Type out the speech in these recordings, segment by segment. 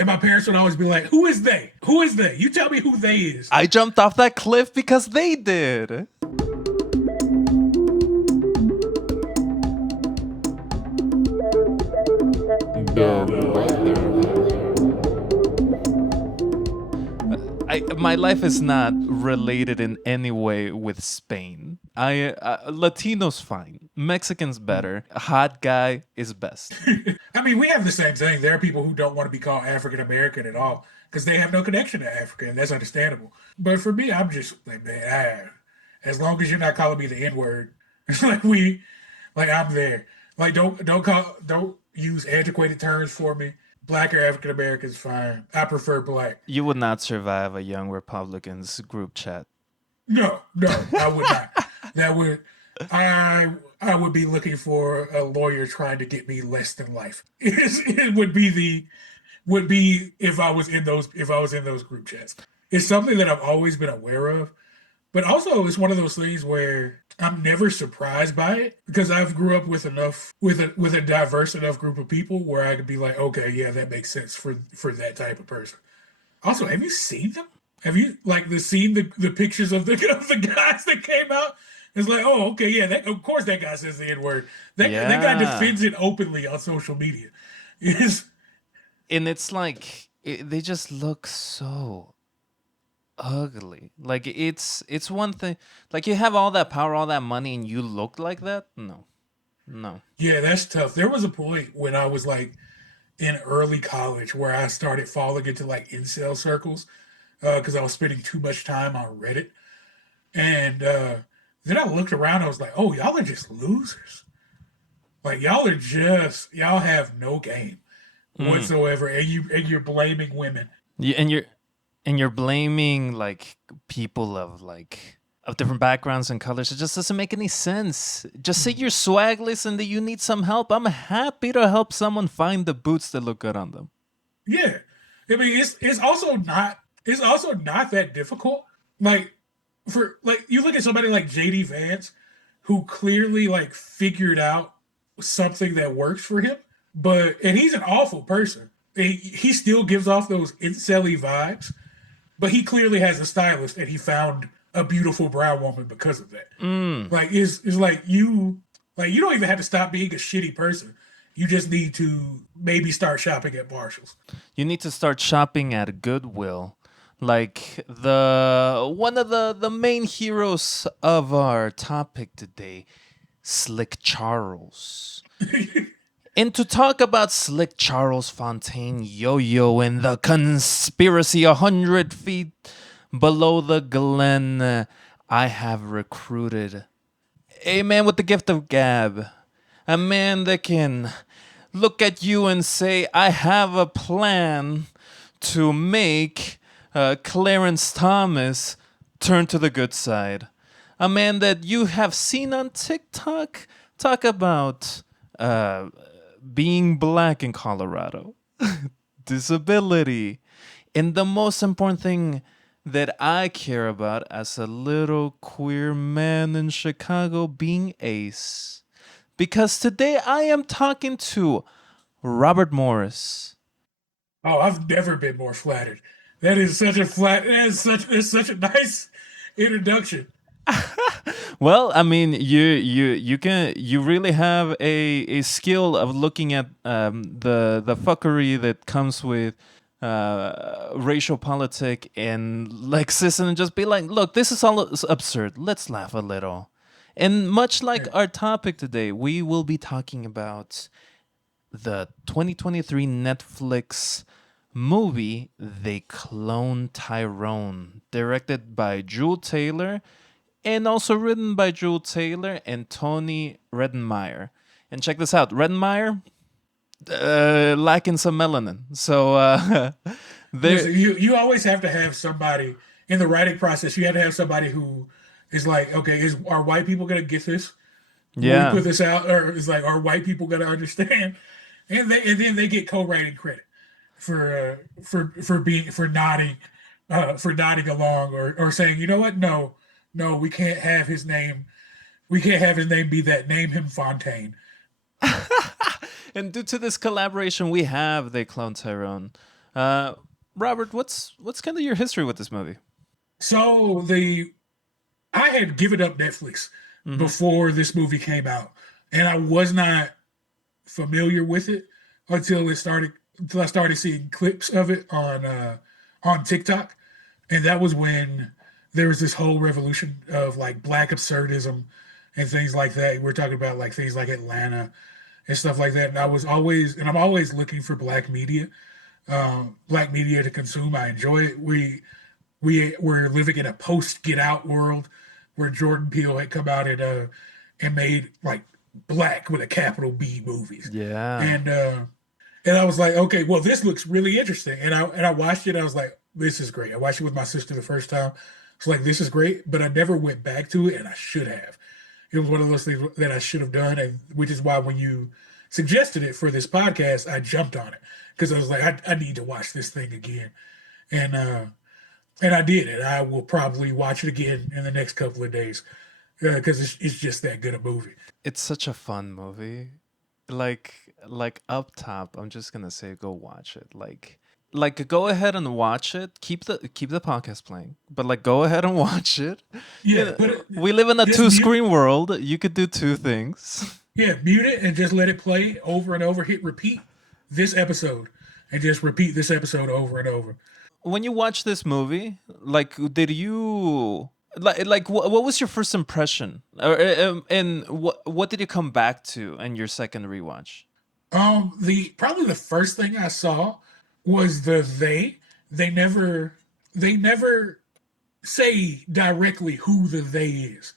And my parents would always be like, "Who is they? Who is they? You tell me who they is." I jumped off that cliff because they did. My life is not related in any way with Spain. Latino's fine, Mexican's better, hot guy is best. I mean, we have the same thing. There are people who don't want to be called African American at all because they have no connection to Africa, and that's understandable. But for me, I'm just like, man, as long as you're not calling me the N word, like I'm there. Like, don't use antiquated terms for me. Black or African American is fine. I prefer black. You would not survive a Young Republicans group chat. No, I would not. That would I would be looking for a lawyer trying to get me less than life. It would be if I was in those group chats. It's something that I've always been aware of, but also it's one of those things where I'm never surprised by it because I've grew up with a diverse enough group of people where I could be like, okay, yeah, that makes sense for that type of person. Also, have you seen them? Have you seen the pictures of the of the guys that came out? It's like, oh, okay, yeah, of course that guy says the N word. That guy Yeah. defends it openly on social media. It's And it's like they just look so ugly. Like it's one thing. Like you have all that power, all that money, and you look like that. No, no. yeah, that's tough. There was a point when I was like in early college where I started falling into like incel circles because I was spending too much time on Reddit, and then I looked around. I was like, oh, y'all are just losers. Like y'all have no game Mm. whatsoever, and you're blaming women. You, and you're blaming like people of different backgrounds and colors. It just doesn't make any sense. Just say you're swagless and that you need some help. I'm happy to help someone find the boots that look good on them. Yeah, I mean it's also not that difficult. Like for like you look at somebody like JD Vance, who clearly like figured out something that works for him, and he's an awful person. He still gives off those incelly vibes, but he clearly has a stylist and he found a beautiful brown woman because of that. Mm. Like is like you don't even have to stop being a shitty person. You just need to maybe start shopping at Marshalls. You need to start shopping at Goodwill. Like the one of the main heroes of our topic today, Slick Charles. And to talk about Slick Charles Fontaine Yo-Yo and the conspiracy 100 feet below the glen, I have recruited a man with the gift of gab. A man that can look at you and say, I have a plan to make Clarence Thomas turn to the good side. A man that you have seen on TikTok talk about being black in Colorado, disability, and the most important thing that I care about as a little queer man in Chicago, being ace. Because today I am talking to Robert Morris. Oh, I've never been more flattered. That is such a flat. It's such a nice introduction. Well, I mean, you really have a skill of looking at the fuckery that comes with racial politic and Lexus and just be like, look, this is all absurd. Let's laugh a little. And much like Yeah. our topic today, we will be talking about the 2023 Netflix movie They Clone Tyrone, directed by Jewel Taylor and also written by Jewel Taylor and Tony Redenmeyer. And check this out, Redenmeyer lacking some melanin. So there Listen, you always have to have somebody in the writing process. You have to have somebody who is like, okay, is are white people gonna get this when we yeah. put this out, or is like, are white people gonna understand? And then they get co-writing credit for nodding along or saying, you know what, no, we can't have his name. We can't have his name be that. Name him Fontaine. And due to this collaboration, we have They Clone Tyrone. Uh, Robert, what's kind of your history with this movie? So I had given up Netflix Mm-hmm. before this movie came out, and I was not familiar with it until it started until I started seeing clips of it on TikTok. And that was when there was this whole revolution of like black absurdism and things like that. We're talking about like things like Atlanta and stuff like that. And I'm always looking for black media to consume. I enjoy it. We're living in a post Get Out world where Jordan Peele had come out and made like black with a capital B movies. Yeah. And and I was like, okay, well, this looks really interesting. And I watched it. I was like, this is great. I watched it with my sister the first time. It's like this is great, but I never went back to it, and I should have. It was one of those things that I should have done, and which is why when you suggested it for this podcast, I jumped on it because I was like, I need to watch this thing again, and uh, and I did it. I will probably watch it again in the next couple of days because it's just that good a movie. It's such a fun movie. Like up top, I'm just gonna say go watch it. Like go ahead and watch it. Keep the podcast playing, but like go ahead and watch it. You Yeah, know, we live in a just two mute it. screen world. You could do two things. Yeah, mute it and just let it play over and over. Hit repeat this episode and just repeat this episode over and over. When you watch this movie, like did you like what was your first impression, and what did you come back to in your second rewatch? The probably the first thing I saw was the they never they never say directly who the they is.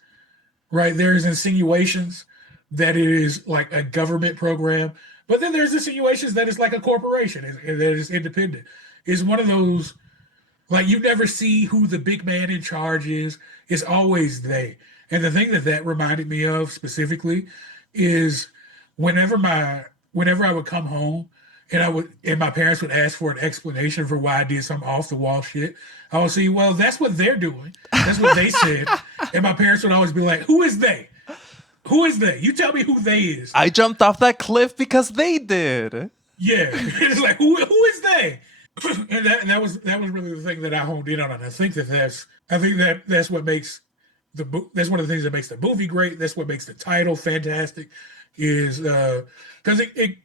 Right? There's insinuations that it is like a government program, but then there's insinuations that it's like a corporation and that it's independent. It's one of those like you never see who the big man in charge is. It's always they. And the thing that that reminded me of specifically is whenever my whenever I would come home and my parents would ask for an explanation for why I did some off the wall shit, I would say, well, that's what they're doing. That's what they said. And my parents would always be like, who is they? Who is they? You tell me who they is. I jumped off that cliff because they did. Yeah. It's like who is they? And that was really the thing that I honed in on. And I think that that's what makes that's one of the things that makes the movie great. That's what makes the title fantastic. Is because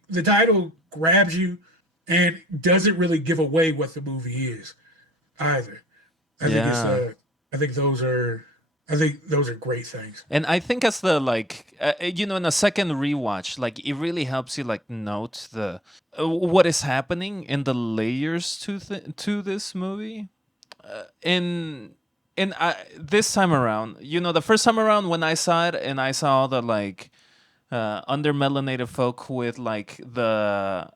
the title grabs you and doesn't really give away what the movie is either. I think it's Yeah. I think those are I think those are great things. And I think as the like in a second rewatch, like it really helps you like note the what is happening in the layers to this movie. In this time around, the first time around when I saw it and I saw the like undermelanated folk with like the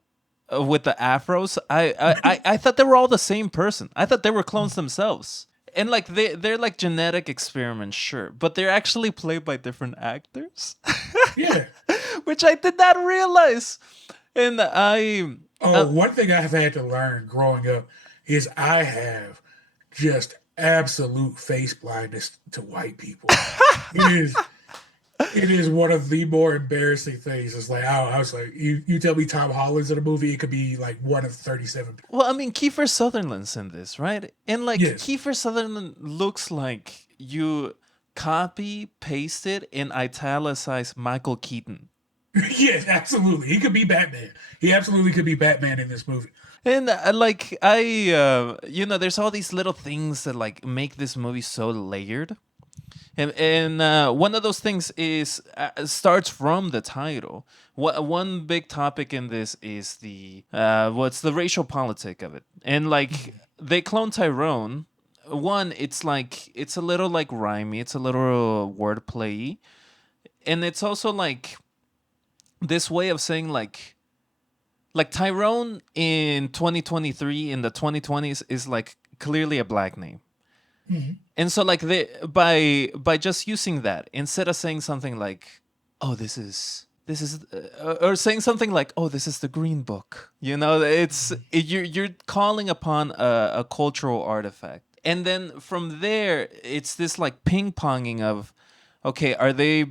with the afros, I thought they were all the same person. I thought they were clones themselves. And like they're like genetic experiments, sure, but they're actually played by different actors, Yeah. which I did not realize. And I, Oh, one thing I have had to learn growing up is I have just absolute face blindness to white people. It is it is one of the more embarrassing things. It's like I was like, you tell me Tom Holland's in a movie, it could be like one of 37 people. well, I mean, Kiefer Sutherland's in this, right? And like Yes. Kiefer Sutherland looks like you copy pasted and italicized Michael Keaton. Yes, absolutely. He could be Batman. He absolutely could be Batman in this movie. And there's all these little things that like make this movie so layered. And one of those things is starts from the title. One big topic in this is the what's the racial politic of it, and like they clone Tyrone. One, it's like it's a little like rhymey, it's a little wordplay, and it's also like this way of saying like Tyrone in 2023 in the 2020s is like clearly a black name. Mhm. And so like they by just using that instead of saying something like, "Oh, this is," or saying something like, "Oh, this is the Green Book." You're calling upon a cultural artifact, and then from there it's this like ping ponging of, okay, are they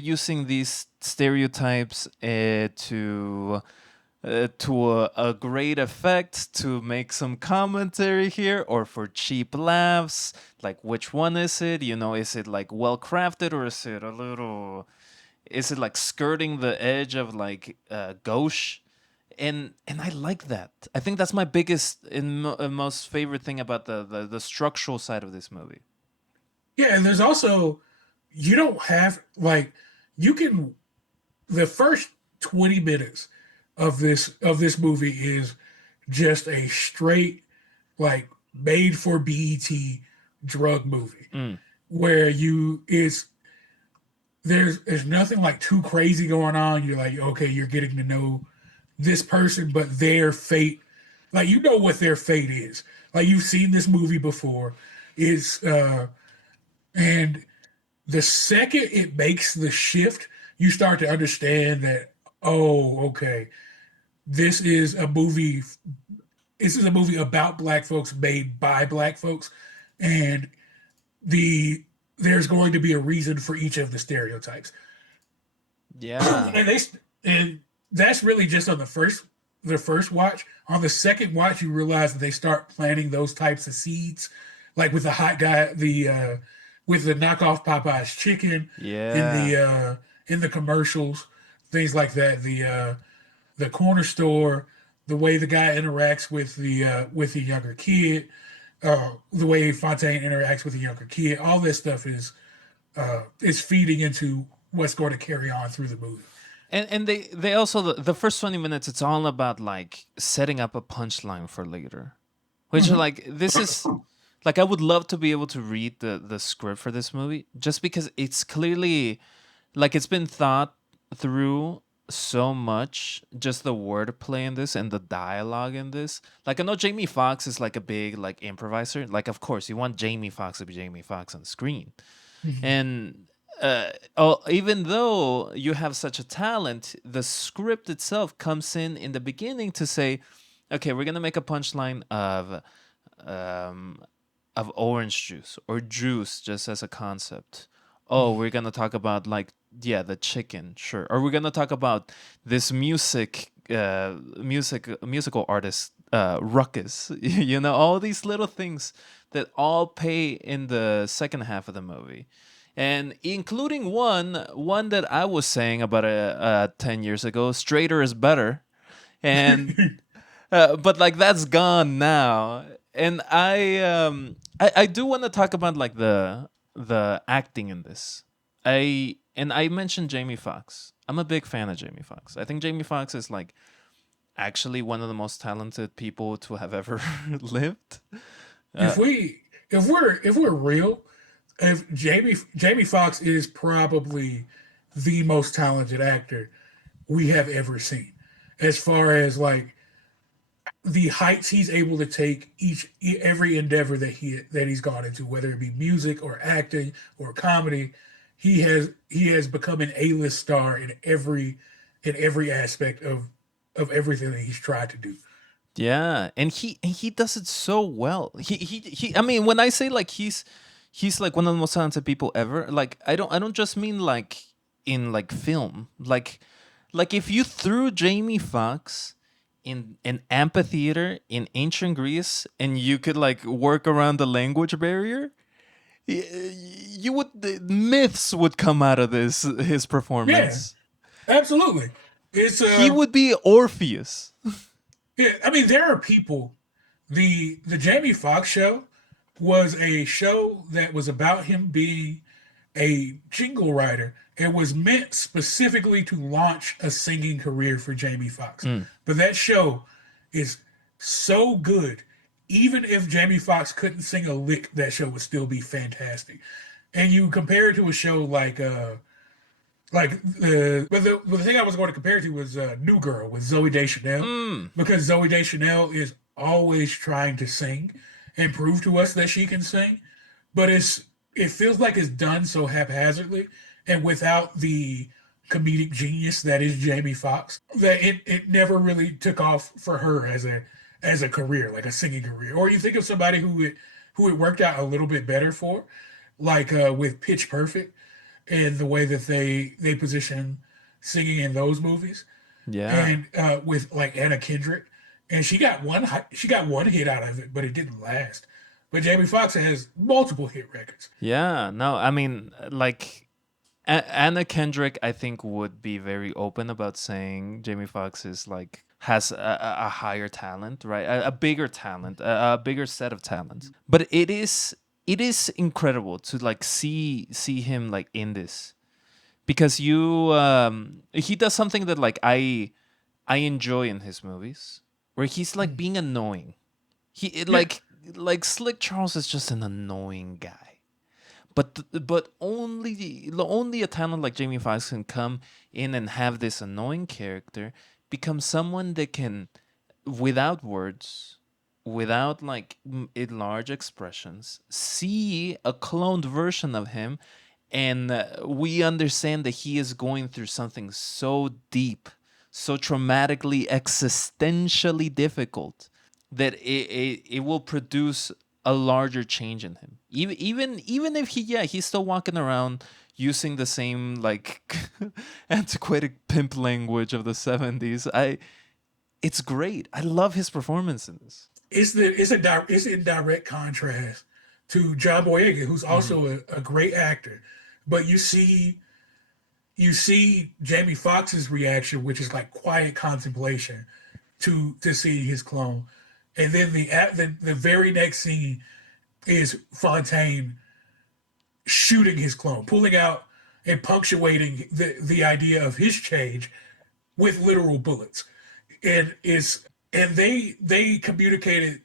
using these stereotypes to to a great effect, to make some commentary here, or for cheap laughs. Like, which one is it? You know, is it like well crafted, or is it a little? Is it like skirting the edge of like gauche? And I like that. I think that's my biggest and most favorite thing about the structural side of this movie. Yeah, and there's also you don't have like you can the first 20 minutes of this movie is just a straight like made for BET drug movie Mm. where you is there's nothing like too crazy going on. You're like, okay, you're getting to know this person, but their fate, like you know what their fate is. Like you've seen this movie before. Is and the second it makes the shift, you start to understand that, oh, okay, this is a movie. This is a movie about black folks made by black folks, and the there's going to be a reason for each of the stereotypes. Yeah. and they and that's really just on the first watch. On the second watch, you realize that they start planting those types of seeds, like with the hot guy, the with the knockoff Popeyes chicken Yeah. in the commercials, things like that. The corner store, the way the guy interacts with the younger kid, the way Fontaine interacts with the younger kid, all this stuff is feeding into what's going to carry on through the movie. And they also the first 20 minutes it's all about like setting up a punchline for later. Which are Mhm. like this is like I would love to be able to read the script for this movie just because it's clearly like it's been thought through so much, just the wordplay in this and the dialogue in this. Like I know Jamie Foxx is like a big like improviser. Like of course you want Jamie Foxx to be Jamie Foxx on the screen. Mhm. And even though you have such a talent, the script itself comes in the beginning to say, okay, we're gonna make a punchline um, of orange juice or juice just as a concept. Oh, we're gonna talk about like yeah the chicken, sure, or we're gonna talk about this musical artist Ruckus. You know, all these little things that all pay in the second half of the movie, and including one that I was saying about 10 years ago, straighter is better, and but like that's gone now. And I do want to talk about like the acting in this. I mentioned Jamie Foxx. I'm a big fan of Jamie Foxx. I think Jamie Foxx is like actually one of the most talented people to have ever lived. Uh, if we if we're real, if Jamie Foxx is probably the most talented actor we have ever seen, as far as like the heights he's able to take every endeavor that he's gone into, whether it be music or acting or comedy, he has become an A-list star in every aspect of everything that he's tried to do. Yeah, and he does it so well. He I mean, when I say like he's like one of the most talented people ever, like I don't just mean like in like film. Like if you threw Jamie Foxx in an amphitheater in ancient Greece and you could like work around the language barrier, you would the myths would come out of this his Yeah, performance. absolutely. It's He would be Orpheus. yeah, I mean there are people. The Jamie Foxx show was a show that was about him being a jingle writer. It was meant specifically to launch a singing career for Jamie Foxx. Mm. But that show is so good. Even if Jamie Foxx couldn't sing a lick, that show would still be fantastic. And you compare it to a show but the thing I was going to compare it to was New Girl with Zoe Deschanel, Mm. because Zoe Deschanel is always trying to sing and prove to us that she can sing, but it feels like it's done so haphazardly and without the comedic genius that is Jamie Foxx that it never really took off for her as a career, like a singing career. Or you think of somebody who it worked out a little bit better for, like with Pitch Perfect and the way that they position singing in those movies. Yeah. and with like Anna Kendrick, and she got one hit out of it, but it didn't last. But Jamie Foxx has multiple hit records. Yeah. No, I mean, like Anna Kendrick, I think would be very open about saying Jamie Foxx is like has a higher talent, right? A bigger talent, a bigger set of talents. But it is incredible to like see him like in this because he does something that like I enjoy in his movies where he's like being annoying. Yeah, Like Slick Charles is just an annoying guy. But only a talent like Jamie Foxx can come in and have this annoying character become someone that can, without words, without like large expressions, see a cloned version of him, and we understand that he is going through something so deep, so traumatically, existentially difficult that it will produce a larger change in him. Even if he's still walking around using the same like antiquated pimp language of the 70s. It's great. I love his performance in this. it's in direct contrast to John Boyega, who's Mhm. also a great actor. But you see Jamie Foxx's reaction, which is like quiet contemplation to see his clone, and then the very next scene is Fontaine shooting his clone, pulling out and punctuating the idea of his change with literal bullets, and they communicated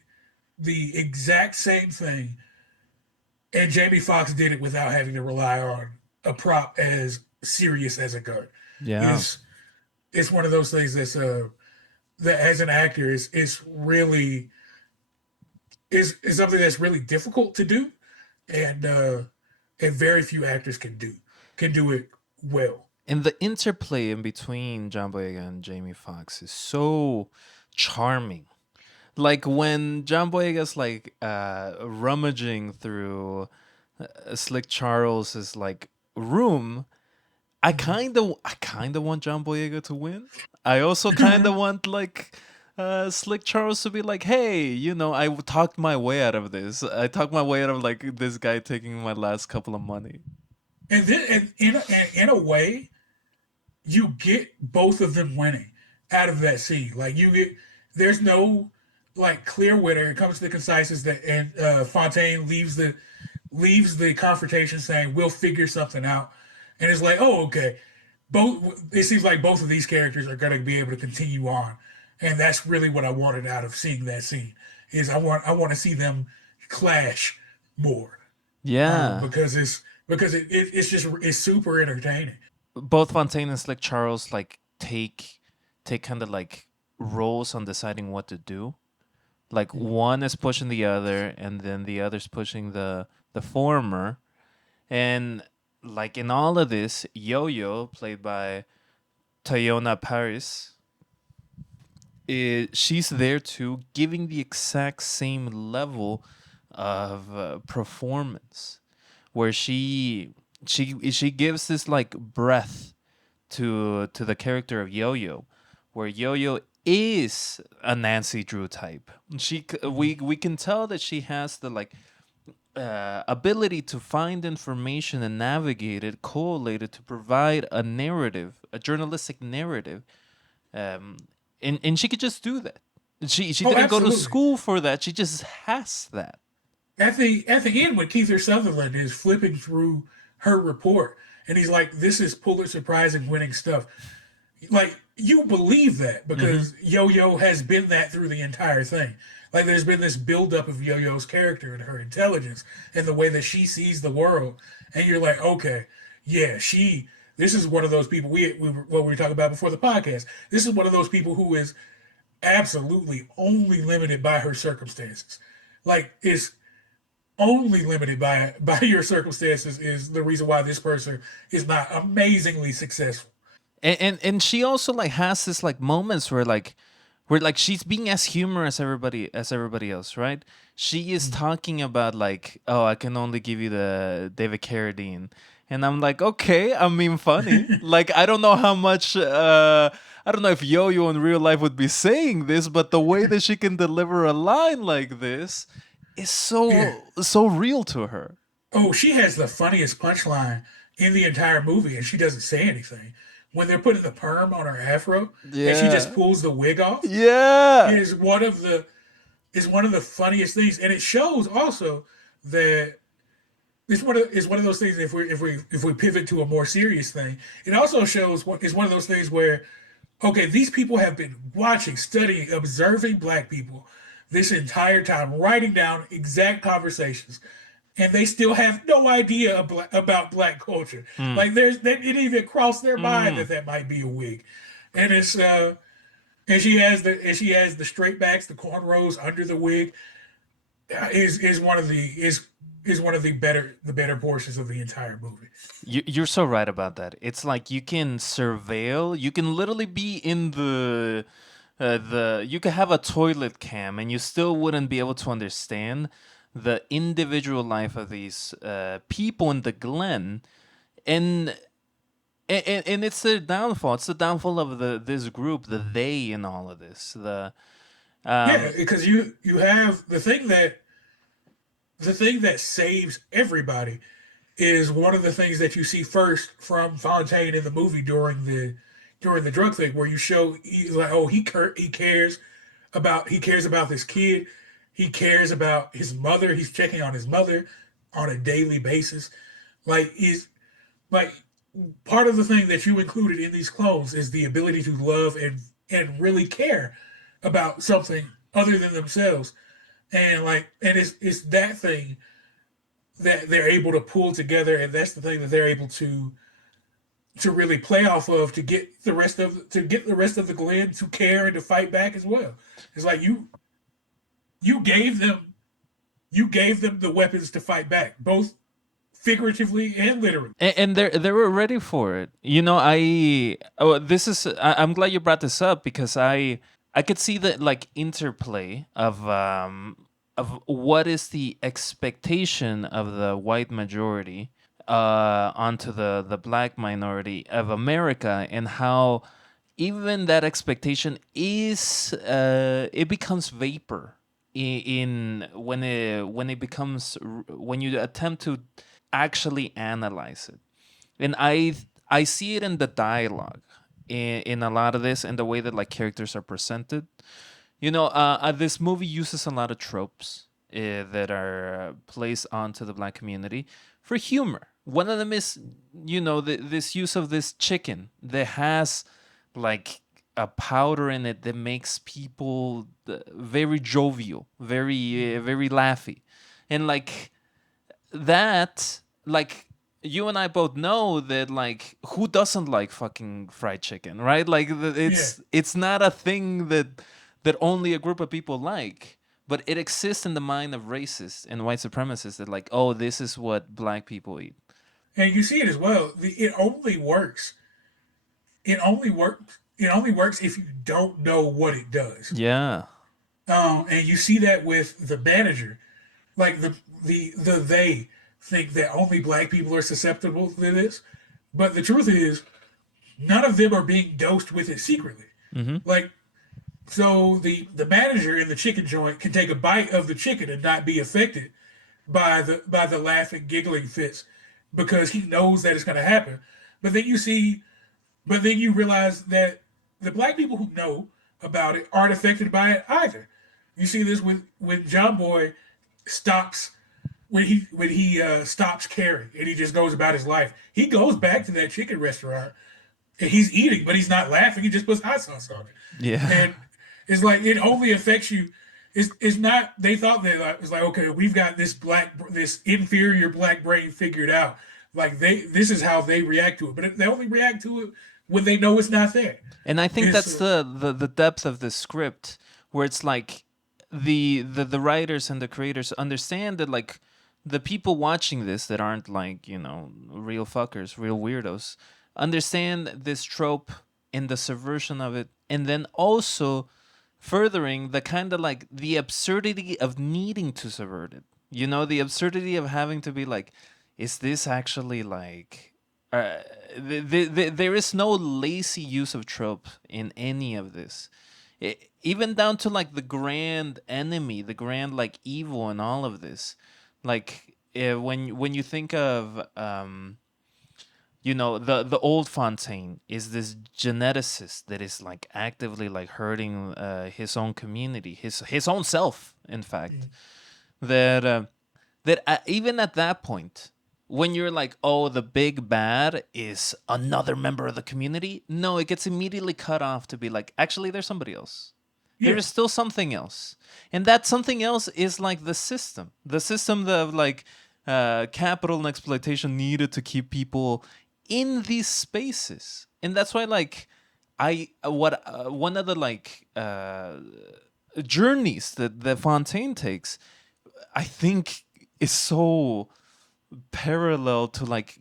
the exact same thing, and Jamie Foxx did it without having to rely on a prop as serious as a gun. Yeah. Is it's one of those things that as an actor is really is something that's really difficult to do, and very few actors can do it well. And the interplay in between John Boyega and Jamie Foxx is so charming. Like when John Boyega's like rummaging through Slick Charles's like room, I kind of want John Boyega to win. I also kind of want like Slick Charles to be like, "Hey, I talked my way out of this. I talked my way out of like this guy taking my last couple of money." And then in a way, you get both of them winning out of that scene. Like you get there's no like clear winner. It comes to the conciseness that and Fontaine leaves the confrontation saying we'll figure something out, and it's like, oh, okay, both it seems like both of these characters are going to be able to continue on, and that's really what I wanted out of seeing that scene. Is I want to see them clash more, Yeah. because it's just it's super entertaining. Both Fontaine and Slick Charles like take kind of like roles on deciding what to do. Like one is pushing the other, and then the other's pushing the former. And like in all of this, Yo-Yo, played by Teyonah Parris, she's there too, giving the exact same level of performance, where she gives this like breath to the character of Yo-Yo, where Yo-Yo is a Nancy Drew type. We can tell that she has the like ability to find information and navigate it, collate it to provide a narrative, a journalistic narrative, um, and she could just do that. She Oh, didn't go to absolutely. school for that. She just has that. At the end, when Keith Sutherland is flipping through her report, and he's like, "This is Pulitzer Prize and winning stuff." Like you believe that Hmm. because Yo-Yo has been that through the entire thing. Like there's been this buildup of Yo-Yo's character and her intelligence and the way that she sees the world, and you're like, okay, yeah, she. This is one of those people what we were talking about before the podcast. This is one of those people who is absolutely only limited by her circumstances. Like is only limited by your circumstances is the reason why this person is not amazingly successful. And she also like has this like moments where she's being as humorous as everybody else, right? She is talking about like, oh, I can only give you the David Carradine, And I'm like, okay, I mean, funny. Like, I don't know how much, I don't know if Yo-Yo in real life would be saying this, but the way that she can deliver a line like this is Yeah. so real to her. Oh, she has the funniest punchline in the entire movie, and she doesn't say anything. When they're putting the perm on her afro, and she just Yeah. pulls the wig off, Yeah. is one of the funniest things, and it shows also that it's one of those things. If we pivot to a more serious thing, it also shows what is one of those things where okay, these people have been watching, studying, observing black people this entire time, writing down exact conversations, and they still have no idea about black culture. Mm. Like it didn't even cross their mind Mm. that that might be a wig, and it's and she has the straight backs, the cornrows under the wig. Is one of the is one of the better portions of the entire movie. You're so right about that. It's like you can surveil. You can literally be in the. You could have a toilet cam, and you still wouldn't be able to understand the individual life of these people in the Glen, and and it's their downfall. It's the downfall of the this group, the they in all of this. The Yeah, um because you have the thing that saves everybody is one of the things that you see first from Fontaine in the movie during the drug thing, where you show he's like, oh, he cares about this kid, he cares about his mother, he's checking on his mother on a daily basis. Like he's like part of the thing that you included in these clones is the ability to love and really care about something other than themselves. And it's that thing that they're able to pull together, and that's the thing that they're able to really play off of to get the rest of the Glen to care and to fight back as well. It's like you gave them you gave them the weapons to fight back, both figuratively and literally. and they were ready for it. You know, this is I'm glad you brought this up because I could see the like interplay of what is the expectation of the white majority onto the black minority of America, and how even that expectation is it becomes vapor in when it becomes when you attempt to actually analyze it. And I see it in the dialogue in a lot of this, and the way that like characters are presented. You know, this movie uses a lot of tropes that are placed onto the black community for humor. One of them is, you know, this use of this chicken that has like a powder in it that makes people very jovial, very laughy, and like that, like you and I both know that like who doesn't like fucking fried chicken, right? Like Yeah. it's not a thing that only a group of people like, but it exists in the mind of racists and white supremacists that like, oh, this is what black people eat. And you see it as well. It only works. It only works if you don't know what it does. Yeah. And you see that with the manager. Like they think that only black people are susceptible to this, but the truth is none of them are being dosed with it secretly. Mm-hmm. Like so, the manager in the chicken joint can take a bite of the chicken and not be affected by the laughing, giggling fits because he knows that it's going to happen. But then you see, but then you realize that the black people who know about it aren't affected by it either. You see this with when John Boy stops when he stops caring and he just goes about his life. He goes back to that chicken restaurant and he's eating, but he's not laughing. He just puts hot sauce on it, Yeah. and it's like it only affects you. It's not. They thought that it's like okay, we've got this inferior black brain figured out. Like this is how they react to it, but they only react to it when they know it's not there. And I think It's that's the depth of the script, where it's like the writers and the creators understand that like the people watching this that aren't like, you know, real fuckers, real weirdos, understand this trope and the subversion of it, and then also furthering the kind of like the absurdity of needing to subvert it. You know, the absurdity of having to be like, is this actually like there is no lazy use of trope in any of this. Even down to like the grand enemy, the grand like evil in all of this. Like when you think of the old Fontaine is this geneticist that is like actively like hurting his own community, his own self, in fact. That even at that point, when you're like, oh, the big bad is another member of the community, no, it gets immediately cut off to be like, actually, there's somebody else. There Yeah. is still something else, and that something else is like the system of like capital and exploitation needed to keep people in these spaces, and that's why like I what one of the like journeys that Fontaine takes, I think, is so parallel to like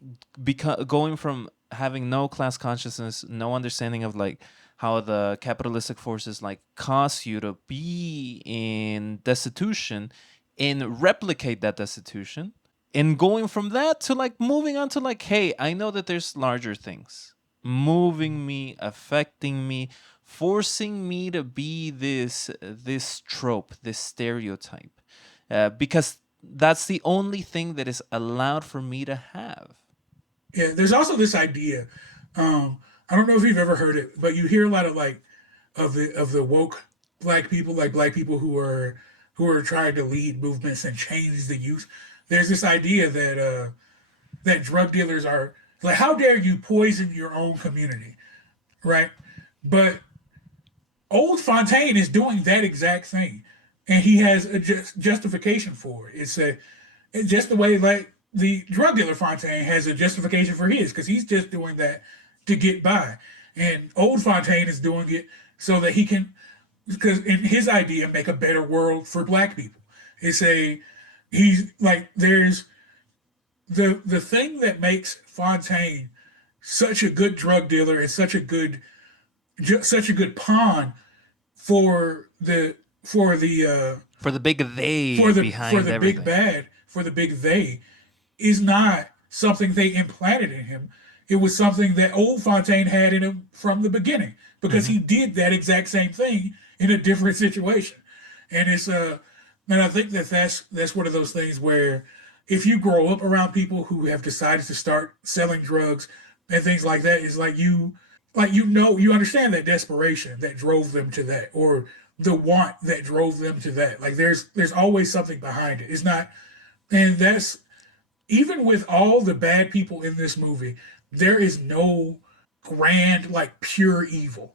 going from having no class consciousness, no understanding of like how the capitalistic forces like cause you to be in destitution and replicate that destitution, and going from that to like moving on to like, hey, I know that there's larger things moving me, affecting me, forcing me to be this trope, this stereotype, because that's the only thing that is allowed for me to have. Yeah, there's also this idea. Um, I don't know if you've ever heard it, but you hear a lot of like of the woke black people, like black people who are trying to lead movements and change the youth. There's this idea that drug dealers are like, how dare you poison your own community, right? But old Fontaine is doing that exact thing, and he has a justification for it. It's just the way like the drug dealer Fontaine has a justification for his, because he's just doing that to get by, and old Fontaine is doing it so that he can, because in his idea, make a better world for black people. It's a he's like there's the thing that makes Fontaine such a good drug dealer and such a good pawn for For the big they for behind the big everything. bad for the big they is not something they implanted in him. It was something that old Fontaine had in him from the beginning, because Hmm. he did that exact same thing in a different situation. And and I think that that's one of those things where if you grow up around people who have decided to start selling drugs and things like that, is like you understand that desperation that drove them to that, or the want that drove them to that. Like there's always something behind it. It's not, and that's even with all the bad people in this movie, there is no grand like pure evil.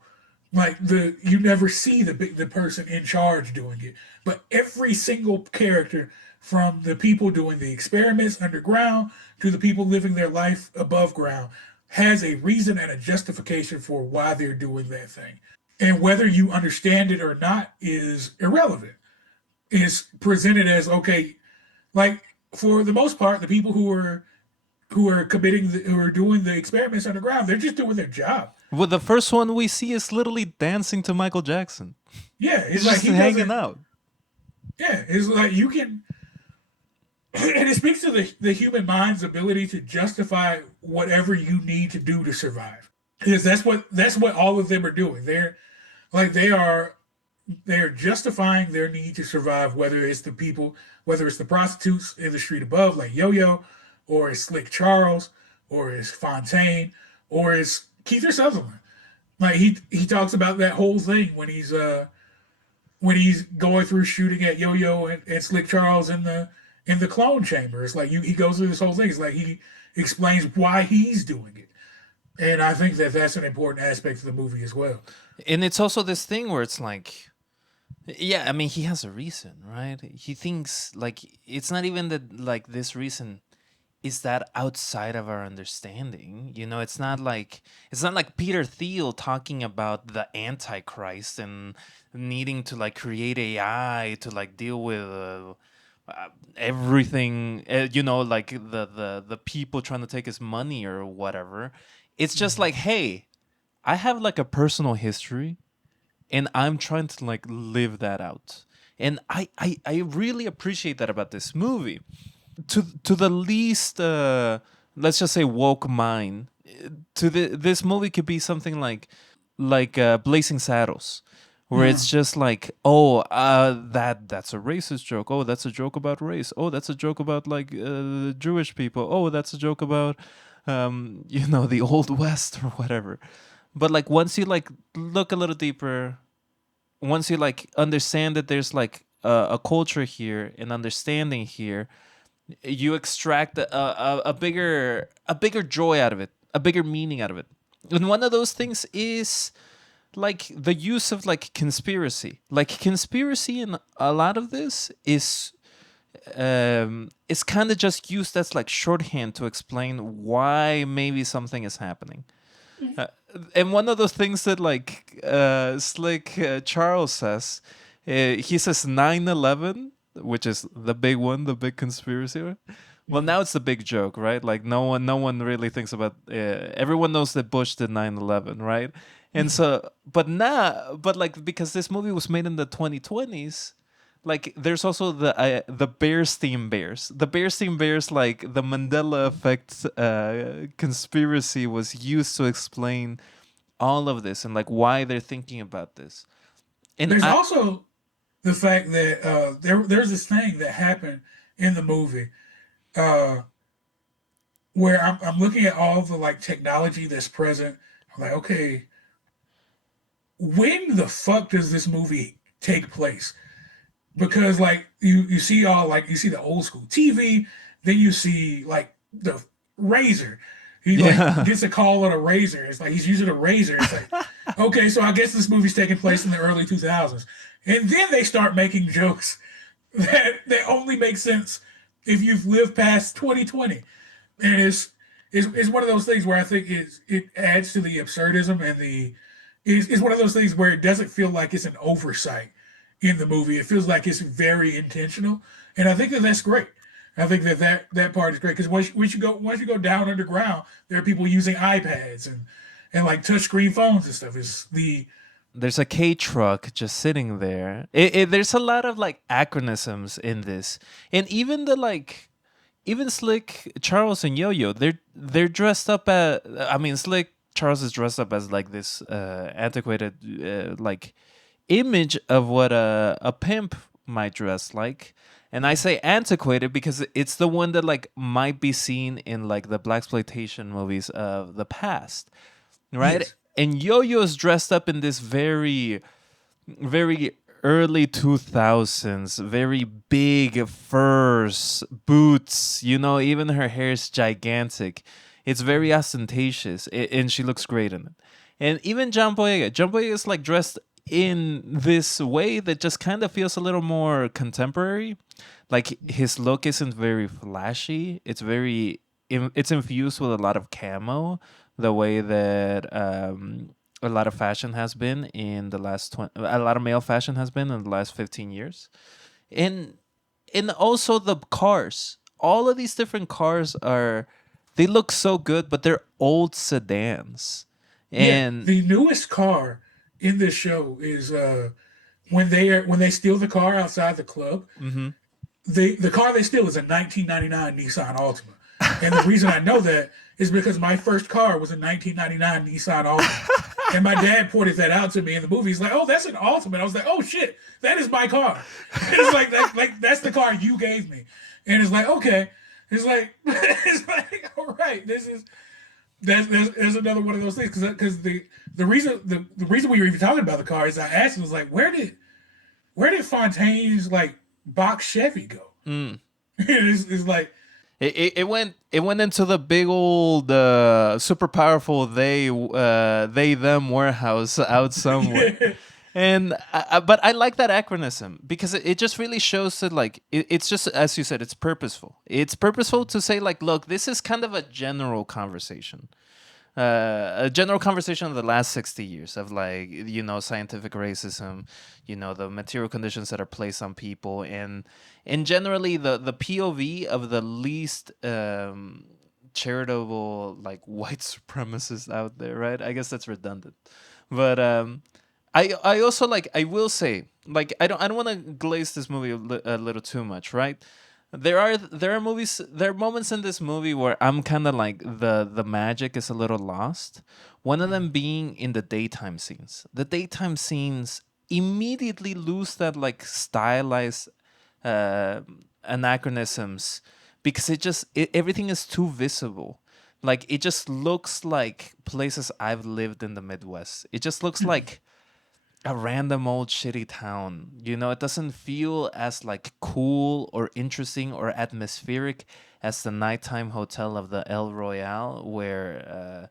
Like you never see the person in charge doing it, but every single character, from the people doing the experiments underground to the people living their life above ground, has a reason and a justification for why they're doing that thing. And whether you understand it or not is irrelevant. It's presented as okay, like for the most part, the people who are doing the experiments underground, they're just doing their job. Well, the first one we see is literally dancing to Michael Jackson. Yeah, He's it's like just he hanging doesn't. out. Yeah, it's like you can, and it speaks to the human mind's ability to justify whatever you need to do to survive. Because that's what all of them are doing. Like they are justifying their need to survive, whether it's the prostitutes in the street above, like Yo Yo, or it's Slick Charles, or it's Fontaine, or it's Keith Sutherland. Like he talks about that whole thing when he's going through shooting at Yo Yo and Slick Charles in the clone chamber. It's like he goes through this whole thing. It's like he explains why he's doing it, and I think that that's an important aspect of the movie as well. And it's also this thing where it's like, yeah, I mean, he has a reason, right? He thinks like it's not even that like this reason is that outside of our understanding. It's not like Peter Thiel talking about the Antichrist and needing to like create AI to like deal with everything. Like the people trying to take his money or whatever. It's just Mhm. like, hey, I have like a personal history and I'm trying to like live that out. And I really appreciate that about this movie. to the least let's just say woke mind, this movie could be something like Blazing Saddles, where Uh, it's just like, oh, that's a racist joke. Oh, that's a joke about race. Oh, that's a joke about like Jewish people. Oh, that's a joke about the old west or whatever. But like once you like look a little deeper, once you like understand that there's like a culture here, an understanding here, you extract a bigger joy out of it, a bigger meaning out of it. And one of those things is like the use of like conspiracy. Like conspiracy in a lot of this is kind of just used as like shorthand to explain why maybe something is happening. Uh, and one of those things that like Slick Charles says, he says 9/11, which is the big one, the big conspiracy. Well, mm. now it's the big joke, right? Like no one really thinks about. Everyone knows that Bush did 9/11, right? And so, but like because this movie was made in the 2020s, like there's also the Berenstain Bears. The Berenstain Bears, like the Mandela effect conspiracy was used to explain all of this and like why they're thinking about this. And There's I also the fact that there's this thing that happened in the movie uh, where I'm looking at all the like technology that's present. I'm like, okay, when the fuck does this movie take place? Because like you see all like you see the old school TV, then you see like the razor. He like yeah. gets a call on a razor. It's like he's using a razor. It's like, okay, so I guess this movie's taking place in the early 2000s. And then they start making jokes that only make sense if you've lived past 2020. And it's one of those things where I think it adds to the absurdism and it's one of those things where it doesn't feel like it's an oversight in the movie. It feels like it's very intentional, and I think that that's great. I think that part is great because once you go down underground, there are people using iPads and like touchscreen phones and stuff. It's the There's a K truck just sitting there. There's a lot of like acronyms in this, and even the like, even Slick Charles and Yo Yo, they're dressed up as. I mean, Slick Charles is dressed up as like this antiquated like image of what a pimp might dress like. And I say antiquated because it's the one that like might be seen in like the blaxploitation movies of the past, right? yes, And Yo-Yo's dressed up in this very, very early 2000s, very big furs, boots, even her hair is gigantic. It's very ostentatious, and she looks great in it. And even John Boyega is like dressed in this way that just kind of feels a little more contemporary. Like his look isn't very flashy. It's infused with a lot of camo, the way that a lot of fashion has been in the last 20, a lot of male fashion has been in the last 15 years. And also the cars. All of these different cars they look so good, but they're old sedans. yeah. And The newest car in this show is when they steal the car outside the club. mhm. The car they steal is a 1999 Nissan Altima, and the reason I know that is because my first car was a 1999 Nissan Altima, and my dad pointed that out to me in the movie. He's like, "Oh, that's an Altima." I was like, "Oh shit, that is my car." It's like that's the car you gave me, and it's like okay, it's like it's like all right, this is that's another one of those things because the reason we were even talking about the car is I asked him was like, where did Fontaine's like box Chevy go? Mm. It's like It went into the big old super powerful they them warehouse out somewhere. And but I like that acronym because it just really shows that like it's just as you said, it's purposeful. It's purposeful to say like, look, this is kind of a general conversation of the last 60 years of like scientific racism, the material conditions that are placed on people, and generally the POV of the least charitable like white supremacists out there, right? I guess that's redundant, but I also like I will say like I don't want to glaze this movie a little too much, right? there are moments in this movie where I'm kind of like the magic is a little lost. One of them being in the daytime scenes. The daytime scenes immediately lose that like stylized uh, anachronisms because everything is too visible. Like it just looks like places I've lived in the Midwest. It just looks like a random old shitty town. You know, it doesn't feel as like cool or interesting or atmospheric as the nighttime hotel of the El Royale where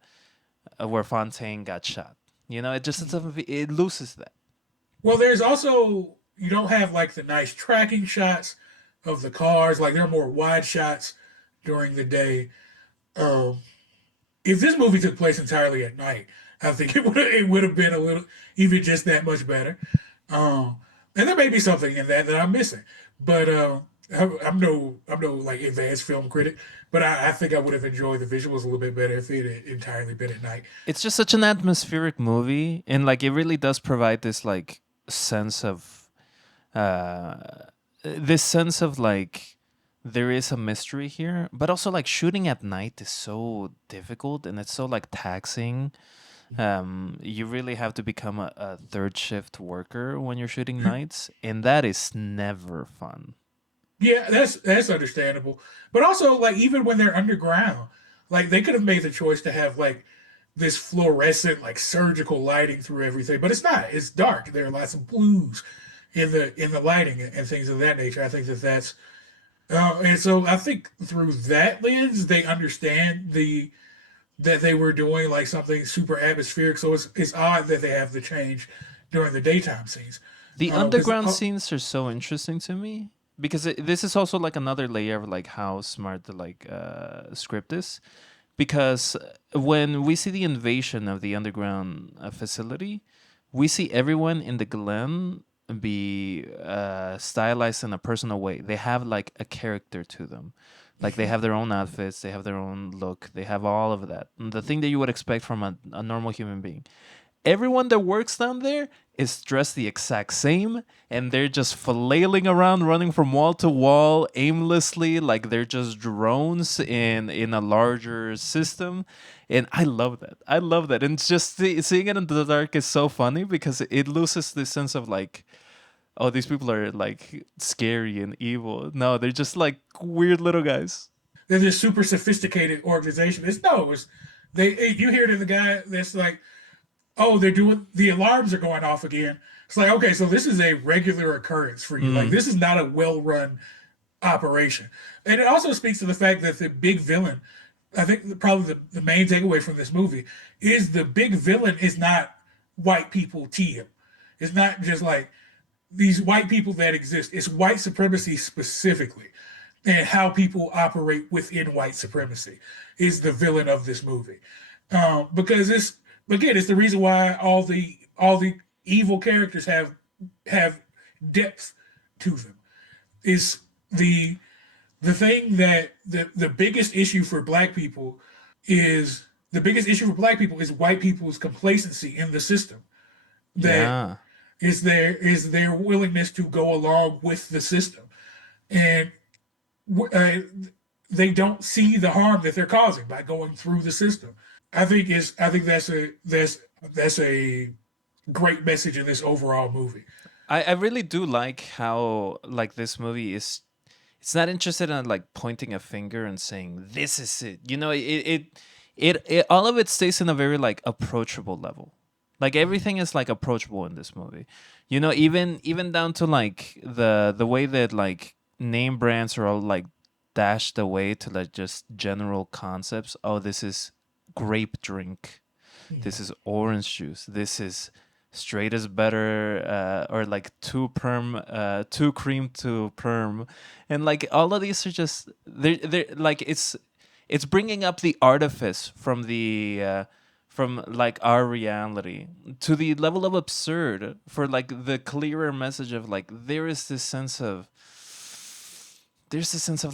Fontaine got shot. You know, it just doesn't. It loses that. Well, there's also you don't have like the nice tracking shots of the cars. Like there are more wide shots during the day. Um, if this movie took place entirely at night, I think it would have been a little even just that much better. Um, and there may be something in that I'm missing, but I'm no like advanced film critic, but I think I would have enjoyed the visuals a little bit better if it had entirely been at night. It's just such an atmospheric movie, and like it really does provide this like sense of uh, like there is a mystery here, but also like shooting at night is so difficult and it's so like taxing. You really have to become a third shift worker when you're shooting nights, and that is never fun. Yeah, that's understandable. But also, like even when they're underground, like they could have made the choice to have like this fluorescent, like surgical lighting through everything, but it's not. It's dark. There are lots of blues in the lighting and things of that nature. I think that's and so I think through that lens, they understand that they were doing like something super atmospheric. So it's odd that they have the change during the daytime scenes, The because underground scenes are so interesting to me because this is also like another layer of like how smart the like script is. Because when we see the invasion of the underground facility, we see everyone in the Glen be stylized in a personal way. They have like a character to them. Like they have their own outfits, they have their own look, they have all of that. And the thing that you would expect from a normal human being. Everyone that works down there is dressed the exact same, and they're just flailing around, running from wall to wall aimlessly, like they're just drones in a larger system. And I love that. I love that. And just seeing it in the dark is so funny because it loses this sense of like, oh, these people are like scary and evil. No, they're just like weird little guys. they're this super sophisticated organization. It's no, it's they. You hear it in the guy that's like, oh, they're doing the alarms are going off again. It's like, okay, so this is a regular occurrence for you. Like Mm. this is not a well-run operation, and it also speaks to the fact that the big villain. I think probably the main takeaway from this movie is the big villain is not white people TM. It's not just like these white people that exist. It's white supremacy specifically, and how people operate within white supremacy is the villain of this movie. Because it's again, it's the reason why all the evil characters have depth to them. Is the thing that the biggest issue for black people is the biggest issue for black people is white people's complacency in the system. That Yeah. is their willingness to go along with the system, and uh, they don't see the harm that they're causing by going through the system. I think that's a great message in this overall movie. I really do like how like this movie is it's not interested in like pointing a finger and saying this is it. You know, it all of it stays in a very like approachable level. Like everything is like approachable in this movie. You know, even down to like the way that like name brands are all like dashed away to like just general concepts. Oh, this is grape drink. This is orange juice. This is straight is better, or like two cream to perm, and like all of these are just they're like it's bringing up the artifice from like our reality to the level of absurd for like the clearer message of like there's this sense of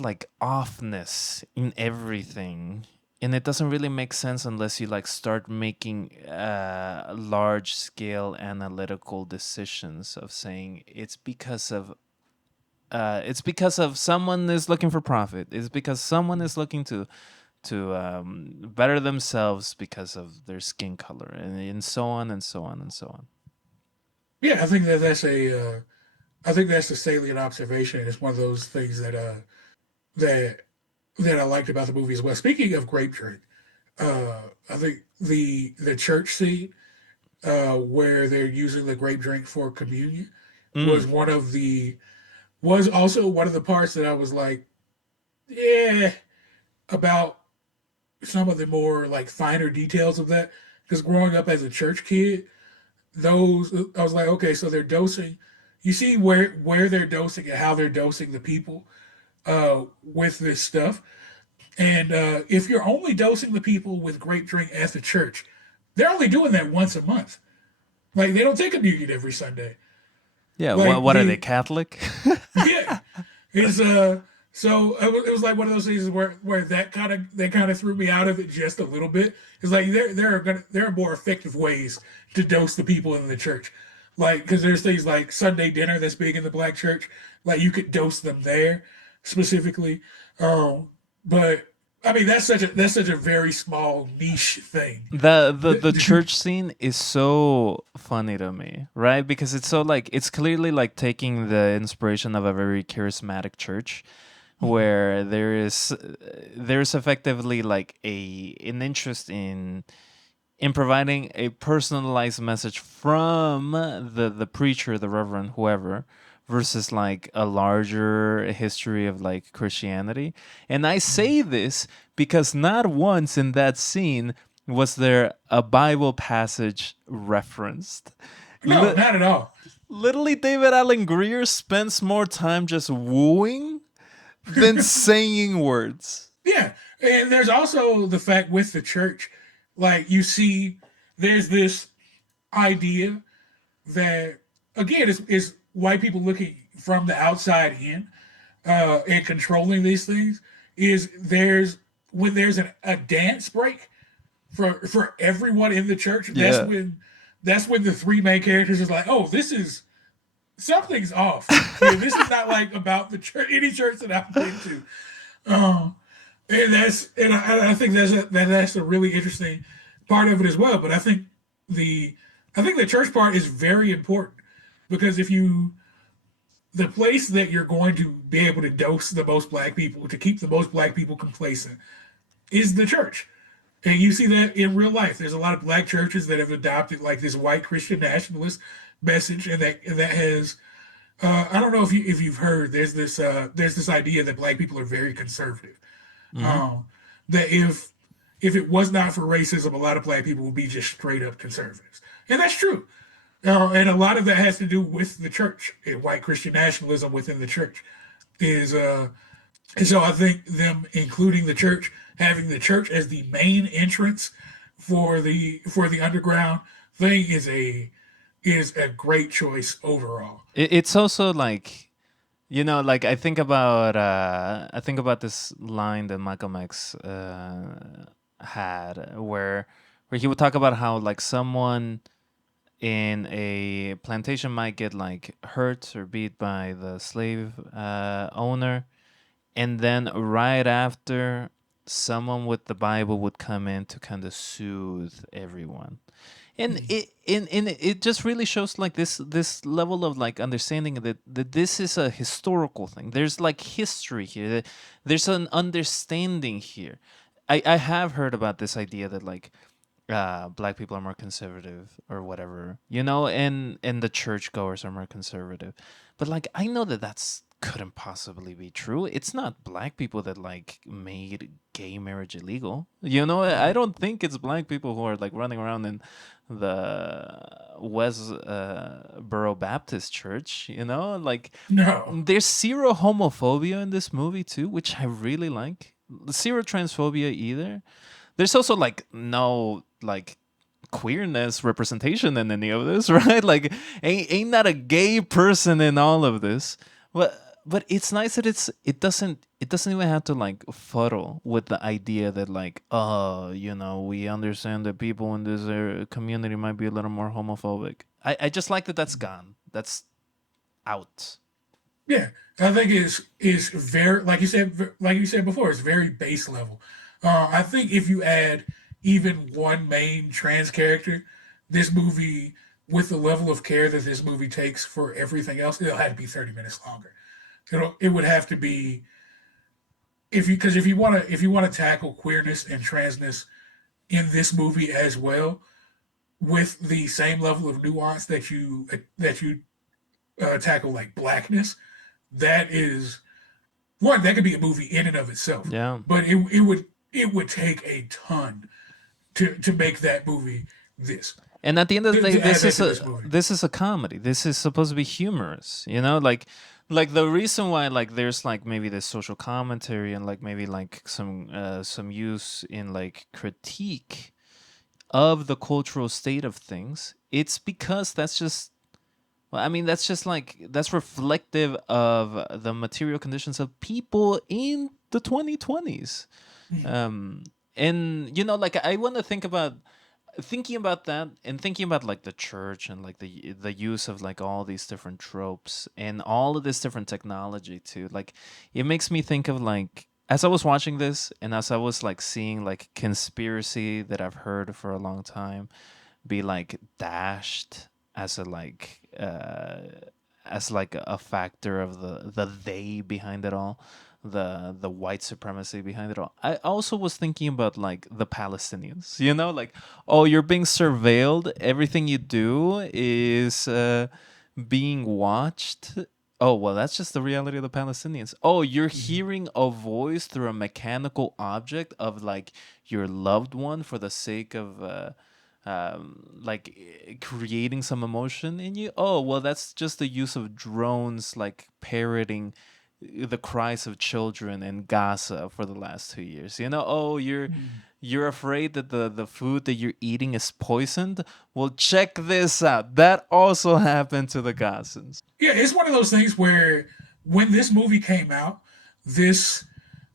like offness in everything, and it doesn't really make sense unless you like start making large scale analytical decisions of saying it's because of it's because of someone is looking for profit. It's because someone is looking to better themselves because of their skin color, and so on and so on and so on. Yeah, I think I think that's a salient observation. It's one of those things that that I liked about the movie as well. Speaking of grape drink, I think the church scene where they're using the grape drink for communion Mm. was was also one of the parts that I was like, yeah, about some of the more like finer details of that. Because growing up as a church kid, those I was like, okay, so they're dosing. You see where they're dosing and how they're dosing the people with this stuff. And if you're only dosing the people with grape drink at the church, they're only doing that once a month. Like they don't take communion every Sunday. Yeah. Like What are they, the Catholic? yeah, it's so it was like one of those things where that kind of threw me out of it just a little bit. It's like there are more effective ways to dose the people in the church, like because there's things like Sunday dinner that's big in the black church, like you could dose them there specifically. But I mean that's such a very small niche thing. The church scene is so funny to me, right? Because it's so like it's clearly like taking the inspiration of a very charismatic church where there's effectively like a an interest in providing a personalized message from the preacher, the reverend, whoever, versus like a larger history of like Christianity. And I say this because not once in that scene was there a Bible passage referenced. No, Li- not at all. Literally, David Allen Greer spends more time just wooing than saying words. Yeah, and there's also the fact with the church, like you see, there's this idea that again is white people looking from the outside in and controlling these things. Is there's when there's a dance break for everyone in the church. Yeah. That's when the three main characters is like, oh, this is something's off. Yeah, this is not like about the church, any church that I've been to. Um, and I think that's a really interesting part of it as well. But the I think the church part is very important because if you the place that you're going to be able to dose the most black people to keep the most black people complacent is the church. And you see that in real life. There's a lot of black churches that have adopted like this white Christian nationalist message, and that has I don't know if you've heard there's this idea that black people are very conservative. Hmm. Um, that if it was not for racism, a lot of black people would be just straight up conservatives, and that's true. And a lot of that has to do with the church and white Christian nationalism within the church is and so I think them including the church, having the church as the main entrance for the underground thing is a great choice overall. It's also like like I think about this line that Malcolm X had where he would talk about how like someone in a plantation might get like hurt or beat by the slave owner, and then right after someone with the Bible would come in to kind of soothe everyone. And Mm. it just really shows like this level of like understanding that this is a historical thing. There's like history here. There's an understanding here. I have heard about this idea that like black people are more conservative or whatever, and the churchgoers are more conservative. But like I know that that's couldn't possibly be true. It's not black people that like made gay marriage illegal. I Right. don't think it's black people who are like running around in the West Borough Baptist Church. Like No. there's zero homophobia in this movie too, which I really like. Zero transphobia either. There's also like no like queerness representation in any of this, right? Like ain't not a gay person in all of this. But it's nice that it doesn't even have to like fuddle with the idea that like, oh, we understand that people in this community might be a little more homophobic. I just like that that's gone. That's out. Yeah, I think is very like you said before, it's very base level. I think if you add even one main trans character, this movie with the level of care that this movie takes for everything else, it'll have to be 30 minutes longer. It would have to be if you because if you want to tackle queerness and transness in this movie as well with the same level of nuance that you tackle like blackness, that is one that could be a movie in and of itself, Yeah. but it would take a ton to make that movie this And at the end of the day, to add that to this movie. this is a comedy. This is supposed to be humorous, you know? Like the reason why like there's like maybe this social commentary and like maybe like some use in like critique of the cultural state of things, it's because that's just well, I mean, that's just like that's reflective of the material conditions of people in the 2020s. Mm. Um, and you know, like I want to think about thinking about that and thinking about like the church and like the use of like all these different tropes and all of this different technology too. Like it makes me think of like as I was watching this and as I was like seeing like conspiracy that I've heard for a long time be like dashed as a as like a factor of the they behind it all, the white supremacy behind it all. I also was thinking about like the Palestinians, you know, like oh you're being surveilled, everything you do is being watched. Oh well, that's just the reality of the Palestinians. Oh, you're Mm. hearing a voice through a mechanical object of like your loved one for the sake of creating some emotion in you. Oh well, that's just the use of drones, like parroting the cries of children in Gaza for the last 2 years. You know, oh Mm. you're afraid that the food that you're eating is poisoned. Well, check this out. That also happened to the Gazans. Yeah, it's one of those things where when this movie came out, this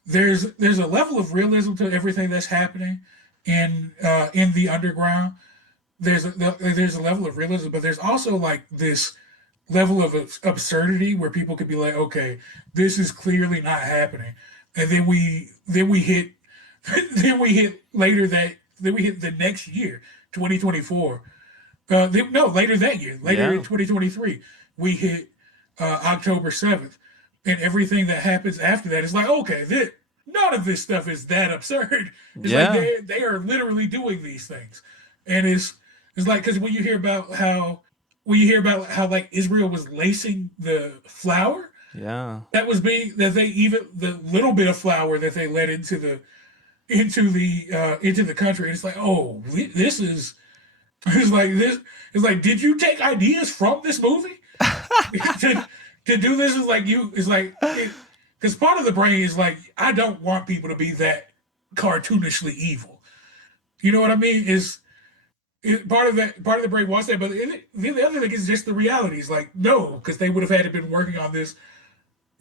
there's a level of realism to everything that's happening in the underground. There's a level of realism, but there's also like this level of absurdity where people could be like, okay, this is clearly not happening, and then we hit then we hit the next year, 2024. No, later that year, later in Yeah, 2023, we hit October 7th, and everything that happens after that is like, okay, none of this stuff is that absurd. It's like yeah, they are literally doing these things, and it's like because when you hear about how like Israel was lacing the flour yeah, that they even the little bit of flour that they let into the country, and it's like, oh, this is it's like this. It's like, did you take ideas from this movie to to do this? Is like you. It's like because part of the brain is like, I don't want people to be that cartoonishly evil. You know what I mean? Part of the brain wants that, but the other thing is just the reality. Is like no, because they would have had to been working on this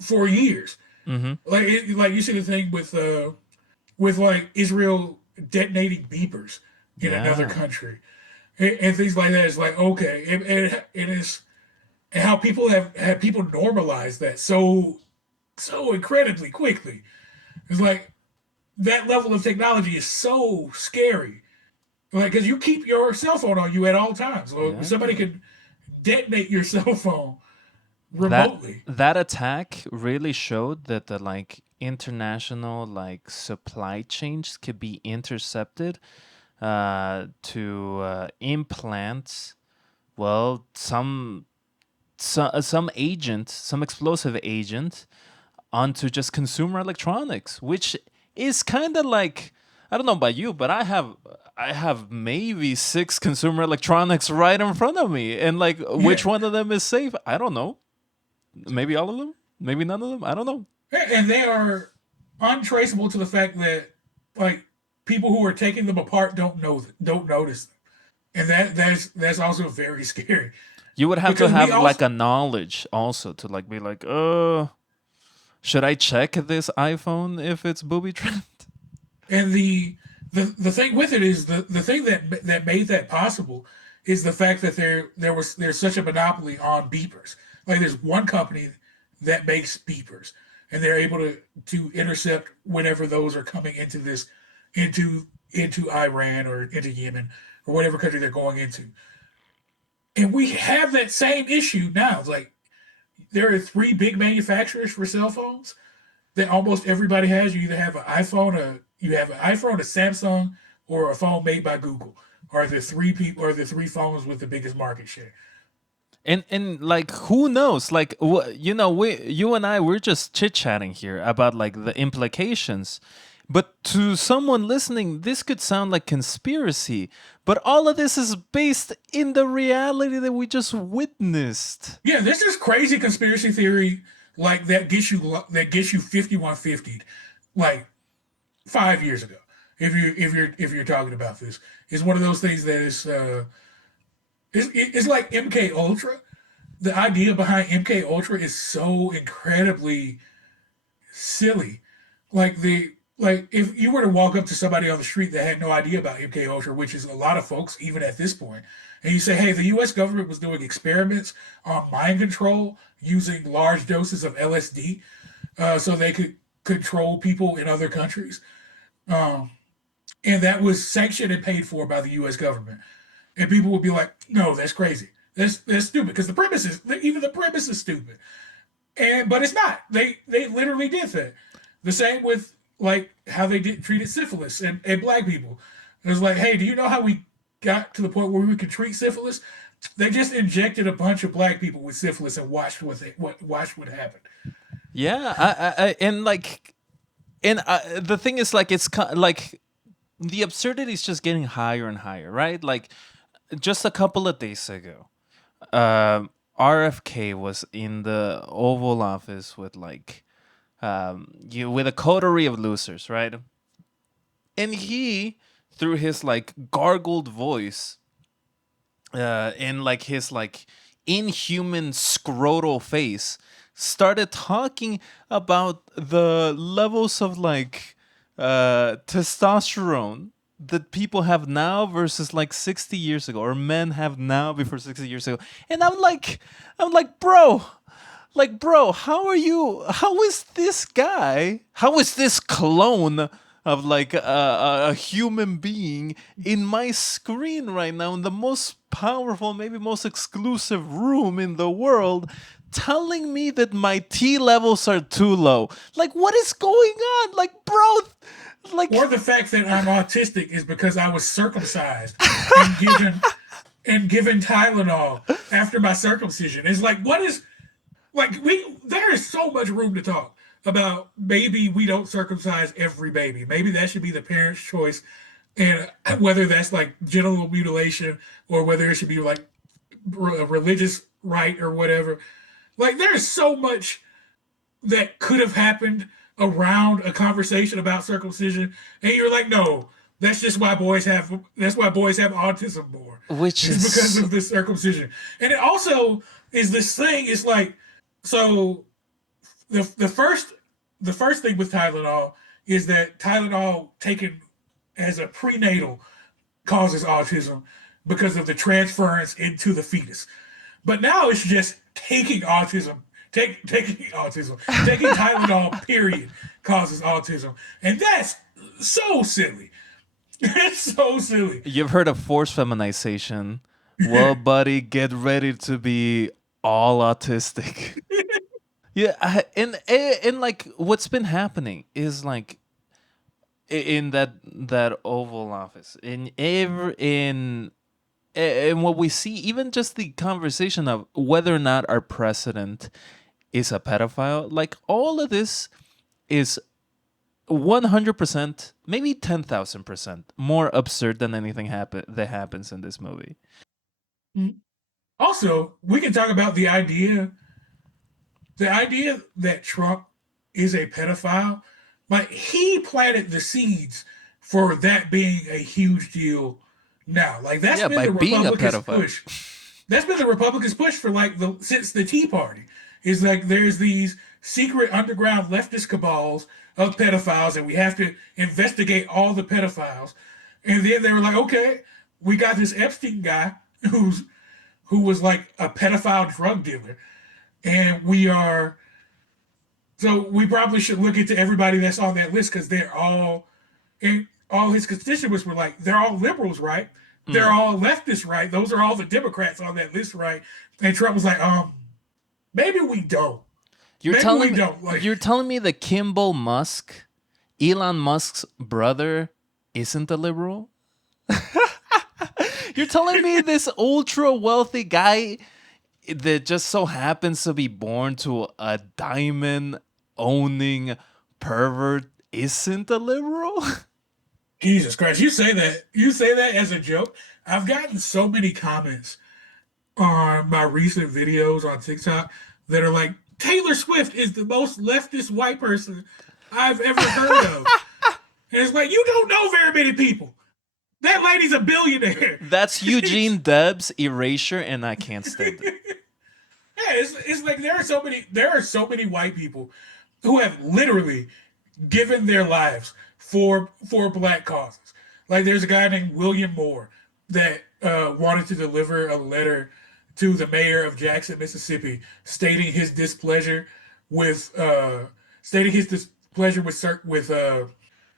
for years. mm-hmm. Like you see the thing with like Israel detonating beepers in another Yeah, country and things like that. It's like okay, and it's and how people have people normalize that so incredibly quickly. It's like that level of technology is so scary. Like because you keep your cell phone on you at all times. So yeah. somebody can detonate your cell phone that remotely. that attack really showed that the like international like supply chains could be intercepted to implant well some agent, some explosive agent onto just consumer electronics, which is kind of like I don't know about you, but I have maybe six consumer electronics right in front of me, and like Yeah, which one of them is safe? I don't know. Maybe all of them, maybe none of them. I don't know. and they are untraceable to the fact that like people who are taking them apart don't notice them. And that's also very scary You would have to because we have like also a knowledge also to like be like, should I check this iPhone if it's booby trapped? and the thing with it is the thing that made that possible is the fact that there's such a monopoly on beepers. Like there's one company that makes beepers, and they're able to intercept whenever those are coming into this into Iran or into Yemen or whatever country they're going into. And we have that same issue now. It's like there are three big manufacturers for cell phones that almost everybody has. You either have an iPhone, a Samsung, or a phone made by Google. Are the three people are the three phones with the biggest market share? And like who knows, like you know, you and I, we're just chit chatting here about like the implications, but to someone listening this could sound like conspiracy, but all of this is based in the reality that we just witnessed. Yeah, this is crazy conspiracy theory like that gets you 5150 like 5 years ago. If you're talking about this, it's one of those things that is it's like MK Ultra. The idea behind MK Ultra is so incredibly silly. Like if you were to walk up to somebody on the street that had no idea about MK Ultra, which is a lot of folks even at this point, and you say, "Hey, the U.S. government was doing experiments on mind control using large doses of LSD, so they could control people in other countries," um, and that was sanctioned and paid for by the U.S. government, and people would be like, "No, that's crazy. That's stupid," because the premise is stupid. And but it's not. They literally did that. The same with like how they did treated syphilis and black people. It was like, hey, do you know how we got to the point where we could treat syphilis? They just injected a bunch of black people with syphilis and watched what happened. Yeah, and like, and the thing is, like, like the absurdity is just getting higher and higher, right? Like, just a couple of days ago, RFK was in the Oval Office with like, you with a coterie of losers, right? And he, through his like gargled voice, and like his like inhuman scrotal face, started talking about the levels of like testosterone that people have now versus like 60 years ago, or men have now before 60 years ago. And I'm like, bro, like, bro, how are you? How is this guy? How is this clone of like a human being in my screen right now in the most powerful, maybe most exclusive room in the world, telling me that my T levels are too low? Like, what is going on? Like, bro, like, Or the fact that I'm autistic is because I was circumcised and given Tylenol after my circumcision. It's like what is like we there is so much room to talk about maybe we don't circumcise every baby. Maybe that should be the parent's choice, and whether that's like genital mutilation or whether it should be like a religious rite or whatever. Like there's so much that could have happened around a conversation about circumcision, and you're like, no, that's why boys have autism more. which It's because is of this circumcision. And it also is this thing, it's like so the first thing with Tylenol is that Tylenol taken as a prenatal causes autism because of the transference into the fetus. But now it's just taking Tylenol. Period causes autism, and that's so silly. It's so silly. you've heard of forced feminization. Well, buddy, get ready to be all autistic. Yeah, and like what's been happening is like in that Oval Office in what we see, even just the conversation of whether or not our president is a pedophile, like all of this is 100%, maybe 10,000% more absurd than anything that happens in this movie. Also, we can talk about the idea that Trump is a pedophile. Like he planted the seeds for that being a huge deal. Now, like that's Yeah, been by the being a Republicans' pedophile. push. That's been the Republicans' push for like since the Tea Party. Is like there's these secret underground leftist cabals of pedophiles, and we have to investigate all the pedophiles. And then they were like, okay, we got this Epstein guy who was like a pedophile drug dealer, and we are So we probably should look into everybody that's on that list because they're all, and all his constituents were like, they're all liberals, right? They're Mm. all leftists, right? Those are all the Democrats on that list, right? And Trump was like, maybe we don't. You're Maybe we telling me don't. Like, you're telling me that Kimball Musk, Elon Musk's brother, isn't a liberal? You're telling me this ultra wealthy guy that just so happens to be born to a diamond owning pervert isn't a liberal? Jesus Christ, you say that as a joke. I've gotten so many comments on my recent videos on TikTok that are like, Taylor Swift is the most leftist white person I've ever heard of. And it's like, you don't know very many people. That lady's a billionaire. That's Eugene Debs' erasure, and I can't stand it. Yeah, it's like there are so many white people who have literally given their lives for black causes. Like there's a guy named William Moore that wanted to deliver a letter to the mayor of Jackson, Mississippi, stating his displeasure with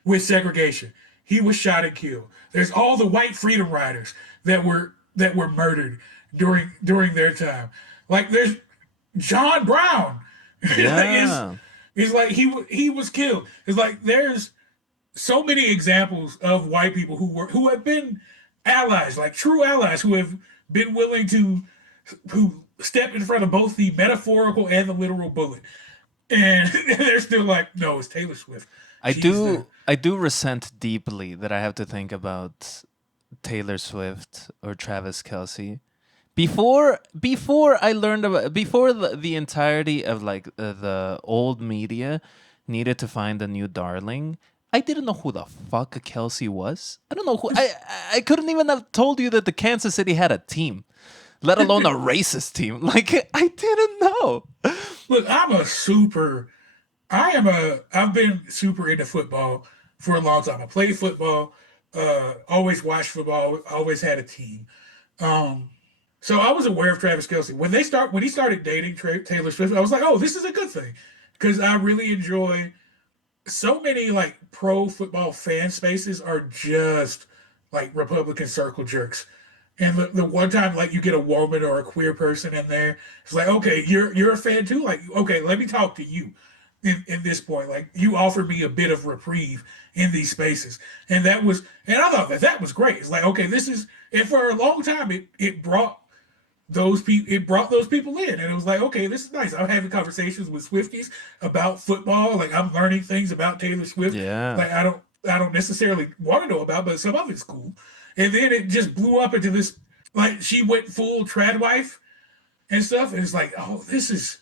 with segregation. He was shot and killed. There's all the white freedom riders that were murdered during their time. Like there's John Brown. Yeah. It's like he was killed. It's like there's so many examples of white people who have been allies, like true allies, who have been willing to who step in front of both the metaphorical and the literal bullet, and they're still like, no, it's Taylor Swift. She's the I do resent deeply that I have to think about Taylor Swift or Travis Kelsey. Before I learned about before the entirety of like the old media needed to find a new darling, I didn't know who the fuck Kelsey was. I don't know who I couldn't even have told you that the Kansas City had a team, let alone a racist team. Like I didn't know. look. I've been super into football for a long time. I played football, always watched football, always had a team. Um, So I was aware of Travis Kelsey when he started dating Taylor Swift. I was like, oh, this is a good thing because I really enjoy so many like pro football fan spaces are just like Republican circle jerks. And the one time like you get a woman or a queer person in there, it's like, okay, you're a fan too. Like, okay, let me talk to you. In this point, like you offered me a bit of reprieve in these spaces, and I thought that was great. It's like, okay, this is, and for a long time, it brought those people in, and it was like, okay, this is nice. I'm having conversations with Swifties about football. Like I'm learning things about Taylor Swift. Yeah. Like I don't necessarily want to know about, but some of it's cool. And then it just blew up into this, like she went full trad wife and stuff. And it's like, oh, this is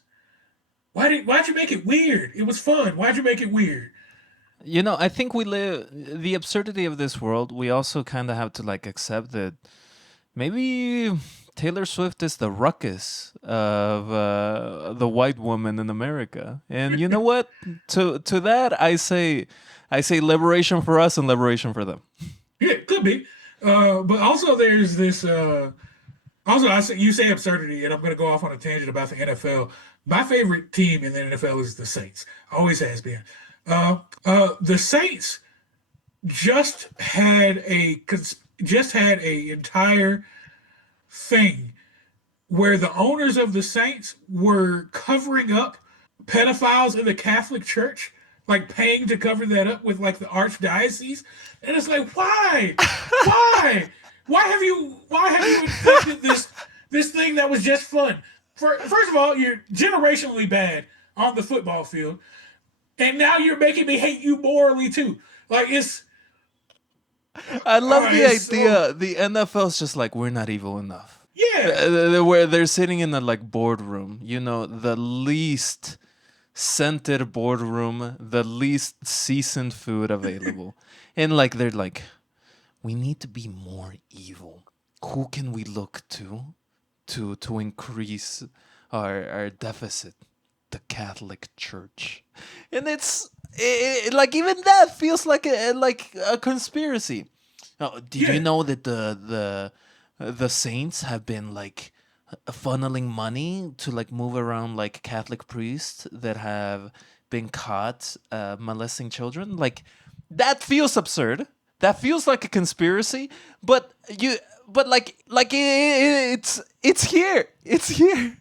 why'd you make it weird? It was fun. Why'd you make it weird? You know, I think we live the absurdity of this world. We also kind of have to like accept that maybe Taylor Swift is the ruckus of the white woman in America. And you know what? To that, I say liberation for us and liberation for them. Yeah, it could be. But also there's this. Also, you say absurdity, and I'm going to go off on a tangent about the NFL. My favorite team in the NFL is the Saints. Always has been. The Saints just had a entire thing where the owners of the Saints were covering up pedophiles in the Catholic Church, like paying to cover that up with like the archdiocese. And it's like, why, why have you inflicted this thing that was just fun? First of all, you're generationally bad on the football field, and now you're making me hate you morally too. Like I love the it's so idea. The NFL's just like we're not evil enough. yeah. Where they're sitting in a like boardroom, you know, the least scented boardroom, the least seasoned food available, and like they're like, we need to be more evil. Who can we look to increase our deficit? The Catholic Church, and like even that feels like a conspiracy. Oh, did you Yeah, know that the saints have been like funneling money to like move around like Catholic priests that have been caught molesting children. Like that feels absurd. That feels like a conspiracy. But it's here. It's here.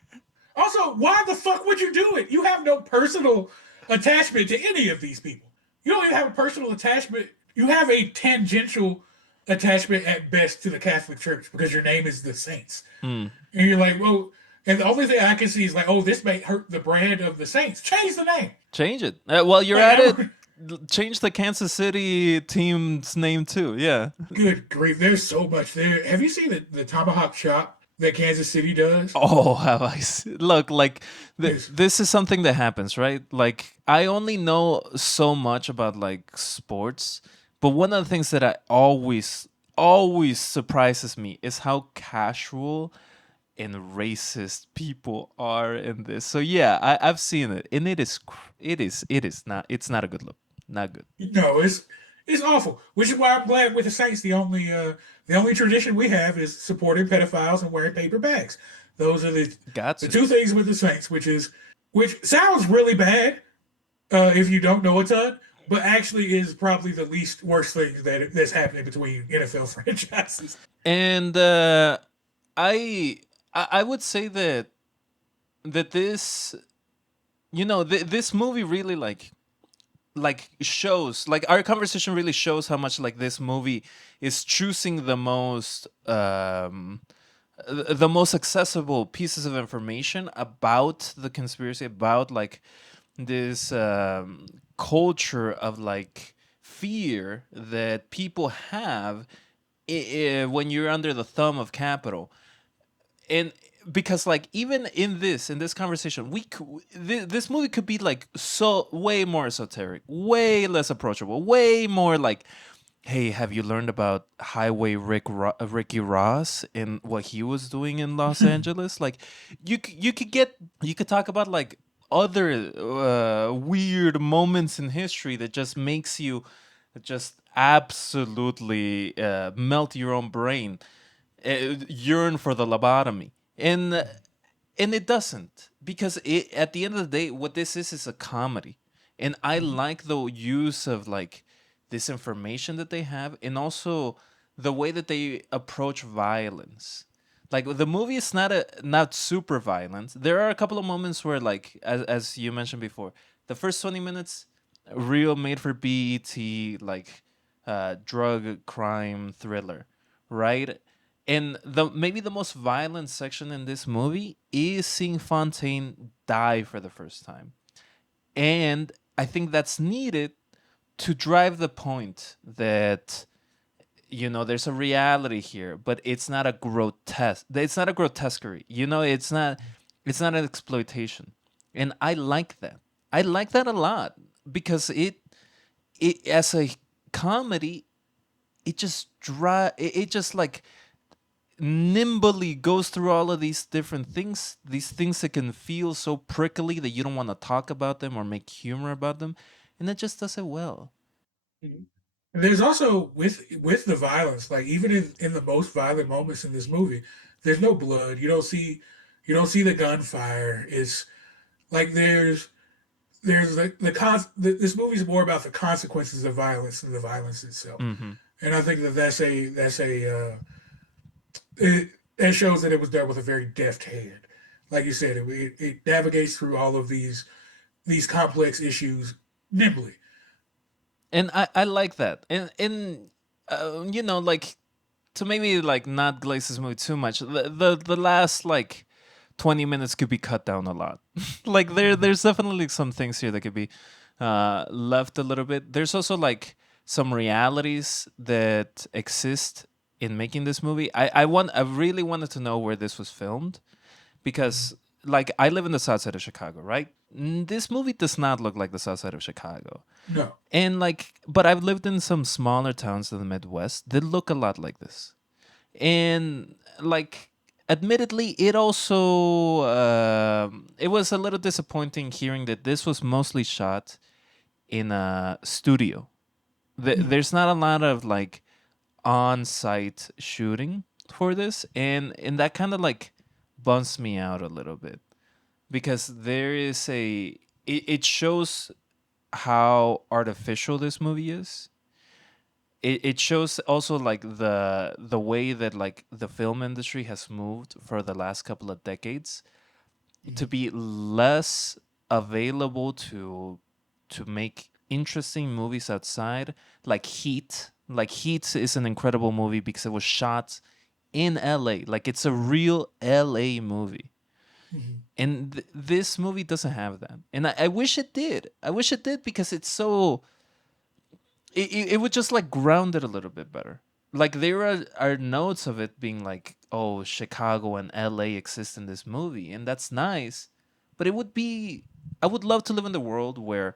Also, why the fuck would you do it? You have no personal attachment to any of these people. You don't even have a personal attachment. You have a tangential attachment at best to the Catholic Church because your name is the Saints. Hmm. And you're like, well, and the only thing I can see is like, oh, this may hurt the brand of the Saints. Change the name. Change it. While you're Like, at it, change the Kansas City team's name too. Yeah. good grief, there's so much there. Have you seen the tomahawk chop that Kansas City does? Oh, have I look like Yes. this is something that happens, right? Like I only know so much about like sports, but one of the things that I always surprises me is how casual and racist people are in this. So yeah, I've seen it, and it is not a good look, not good. No, it's awful. Which is why I'm glad with the Saints, the only tradition we have is supporting pedophiles and wearing paper bags. Those are Got the to. two things with the Saints, which sounds really bad if you don't know a ton, but actually is probably the least worst thing that's happening between NFL franchises. And I I would say that this this movie really like shows like our conversation really shows how much like this movie is choosing the most accessible pieces of information about the conspiracy, about like this culture of like fear that people have when you're under the thumb of capital. And because like even in this conversation this movie could be like so way more esoteric, way less approachable, way more like, hey, have you learned about Highway Ricky Ross and what he was doing in Los Angeles? Like, you could talk about like other weird moments in history that just makes you just absolutely melt your own brain, yearn for the lobotomy, and it doesn't, because at the end of the day, what this is a comedy, and I like the use of like this information that they have, and also the way that they approach violence. Like the movie is not super violent. There are a couple of moments where, like as you mentioned before, the first 20 minutes, real made for BET like drug crime thriller, right? And the maybe the most violent section in this movie is seeing Fontaine die for the first time. And I think that's needed to drive the point that there's a reality here, but it's not a grotesquerie. It's not an exploitation. And I like that a lot, because it as a comedy, it just like nimbly goes through all of these different things, these things that can feel so prickly that you don't want to talk about them or make humor about them, and it just does it well. And there's also with the violence, like even in the most violent moments in this movie, there's no blood. You don't see the gunfire. It's like there's this movie's more about the consequences of violence than the violence itself. Hmm. And I think it that shows that it was done with a very deft hand. Like you said, it navigates through all of these complex issues nimbly. And I like that, and like, to maybe like not glaze this movie too much, the last like 20 minutes could be cut down a lot. Like there's definitely some things here that could be left a little bit. There's also like some realities that exist in making this movie. I really wanted to know where this was filmed, because like I live in the south side of Chicago, right? This movie does not look like the south side of Chicago. No. And like, but I've lived in some smaller towns in the Midwest that look a lot like this. And like, admittedly, it also it was a little disappointing hearing that this was mostly shot in a studio. There's not a lot of like on-site shooting for this, and that kind of like bums me out a little bit, because there is it shows how artificial this movie is. It shows also like the way that like the film industry has moved for the last couple of decades to Mhm. be less available to make interesting movies outside, like Heat. Like Heat is an incredible movie because it was shot in LA. Like it's a real LA movie. Mhm. And this movie doesn't have that. And I wish it did. I wish it did because it's so it would just like ground it a little bit better. Like there are notes of it being like, oh, Chicago and LA exist in this movie, and that's nice. But it would be I would love to live in the world where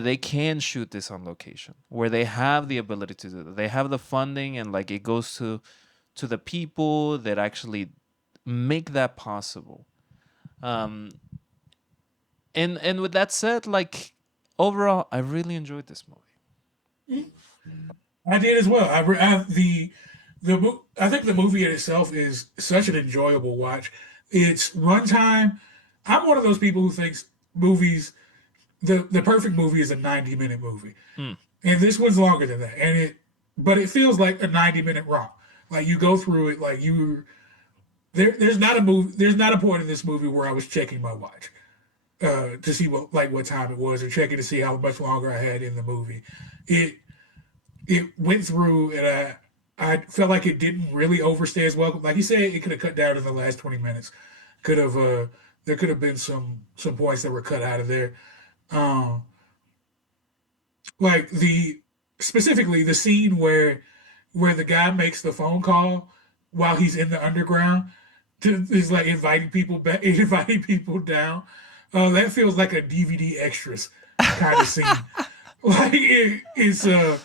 they can shoot this on location, where they have the ability to do that. They have the funding and like it goes to the people that actually make that possible. Um and with that said, like overall, I really enjoyed this movie. Mhm. I did as well. I think the movie in itself is such an enjoyable watch. It's runtime. I'm one of those people who thinks movies the perfect movie is a 90-minute movie, Mm. and this one's longer than that. But it feels like a 90-minute romp. Like you go through it, like there's not a movie, there's not a point in this movie where I was checking my watch to see what time it was or checking to see how much longer I had in the movie. It it went through and I felt like it didn't really overstay as well. Like you said, it could have cut down in the last 20 minutes. Could have there could have been some points that were cut out of there. Um, like the specifically the scene where the guy makes the phone call while he's in the underground is like inviting people back, inviting people down. That feels like a DVD extras kind of scene. Like it's like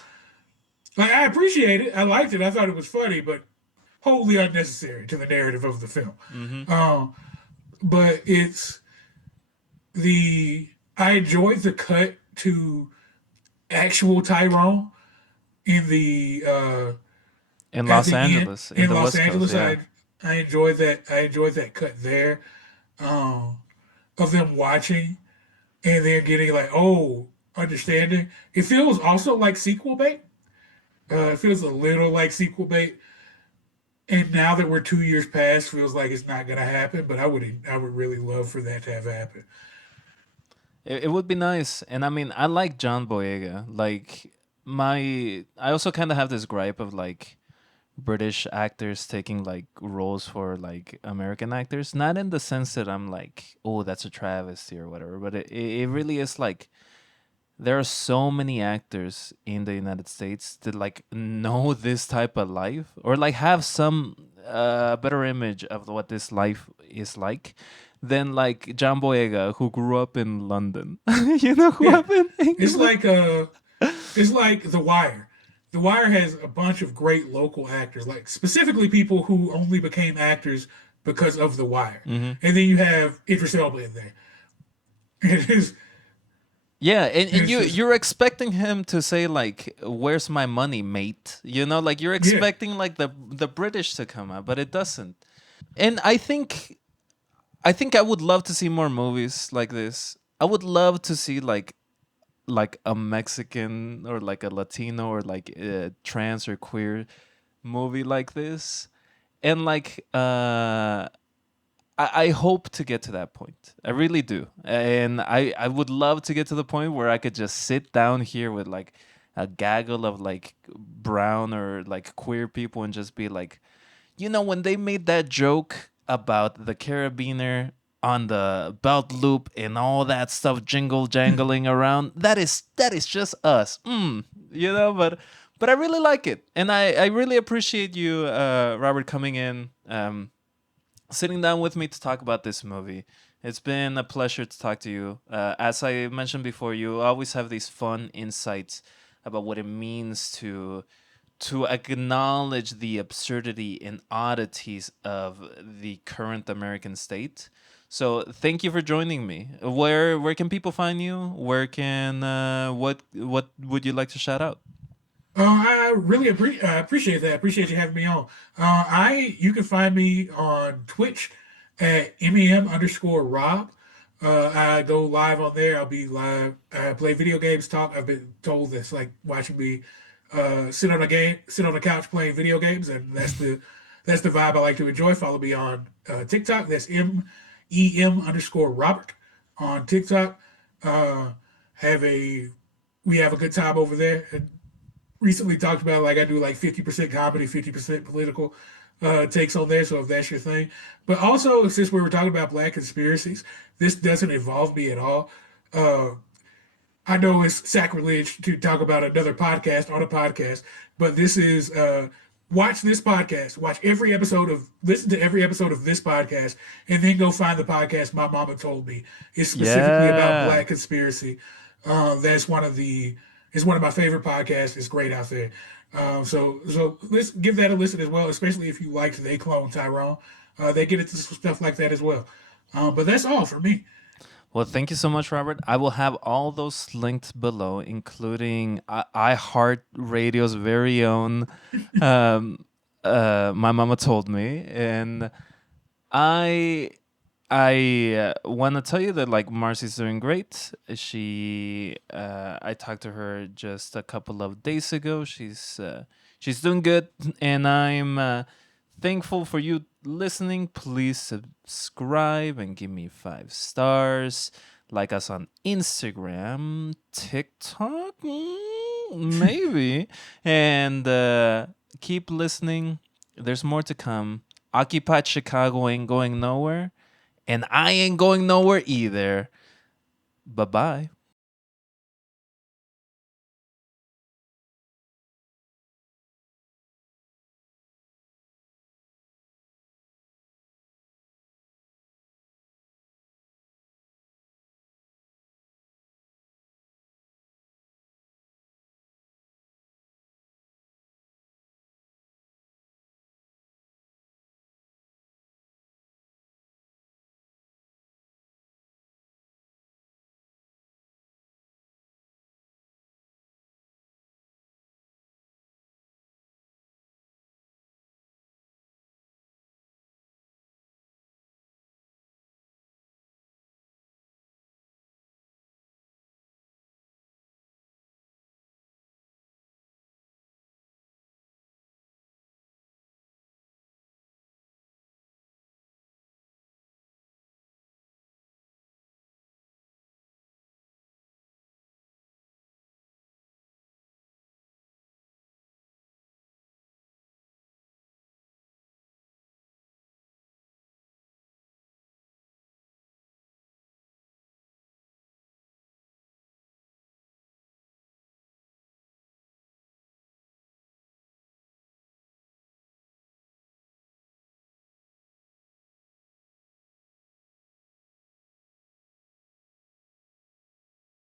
I appreciate it. I liked it. I thought it was funny, but wholly unnecessary to the narrative of the film. Mm-hmm. Um, but it's the I enjoyed the cut to actual Tyrone in the In at Los the end Angeles, in in the Los West Coast, Angeles. yeah. I enjoyed that. I enjoyed that cut there um, of them watching and then getting like, oh, understanding. It feels also like sequel bait. It feels a little like sequel bait. And now that we're 2 years past, feels like it's not gonna happen. But I would really love for that to have happened. It would be nice. And I mean, I like John Boyega. Like I also kind of have this gripe of like British actors taking like roles for like American actors. Not in the sense that I'm like, oh, that's a travesty or whatever, but it really is like there are so many actors in the United States that like know this type of life or like have some better image of what this life is like than like John Boyega who grew up in London. You know, who Yeah, up in it's England. like it's like The Wire. The Wire has a bunch of great local actors, like specifically people who only became actors because of The Wire. Hmm. And then you have Idris Elba in there. It is Yeah, and it's just you're expecting him to say like, "Where's my money, mate?" You know, like you're yeah. expecting like the British to come out, but it doesn't. And I think I would love to see more movies like this. I would love to see like a Mexican or like a Latino or like a trans or queer movie like this. And like I hope to get to that point. I really do. And I would love to get to the point where I could just sit down here with like a gaggle of like brown or like queer people and just be like, you know, when they made that joke about the carabiner on the belt loop and all that stuff jingle jangling around, that is just us. You know, but I really like it. And I really appreciate you, Robert, coming in. Sitting down with me to talk about this movie. It's been a pleasure to talk to you. As I mentioned before, you always have these fun insights about what it means to acknowledge the absurdity and oddities of the current American state. So thank you for joining me. Where can people find you? Where can what would you like to shout out? I really appreciate that. I appreciate you having me on. You can find me on Twitch at MEM underscore Rob. I go live on there. I'll be live. I play video games, talk. I've been told this like watching me sit on a couch playing video games, and that's the vibe I like to enjoy. Follow me on TikTok. That's MEM_Robert on TikTok. Uh, have a We have a good time over there. And recently talked about like I do like 50% comedy, 50% political takes on there. So if that's your thing, but also since we were talking about black conspiracies, this doesn't involve me at all. Uh, I know it's sacrilege to talk about another podcast on a podcast, but this is watch this podcast, listen to every episode of this podcast, and then go find the podcast My Mama Told Me. It's specifically about Yeah. black conspiracy. That's one of the It's one of my favorite podcasts. It's great out there. So let's give that a listen as well, especially if you liked They Clone Tyrone. They get into stuff like that as well. But that's all for me. Well, thank you so much, Robert. I will have all those linked below, including iHeartRadio's very own um, My Mama Told Me. And I want to tell you that like Marcy's doing great. I talked to her just a couple of days ago. She's doing good, and I'm thankful for you listening. Please subscribe and give me 5 stars. Like us on Instagram, TikTok, maybe, and keep listening. There's more to come. Occupied Chicago ain't going nowhere, and I ain't going nowhere either. Bye bye.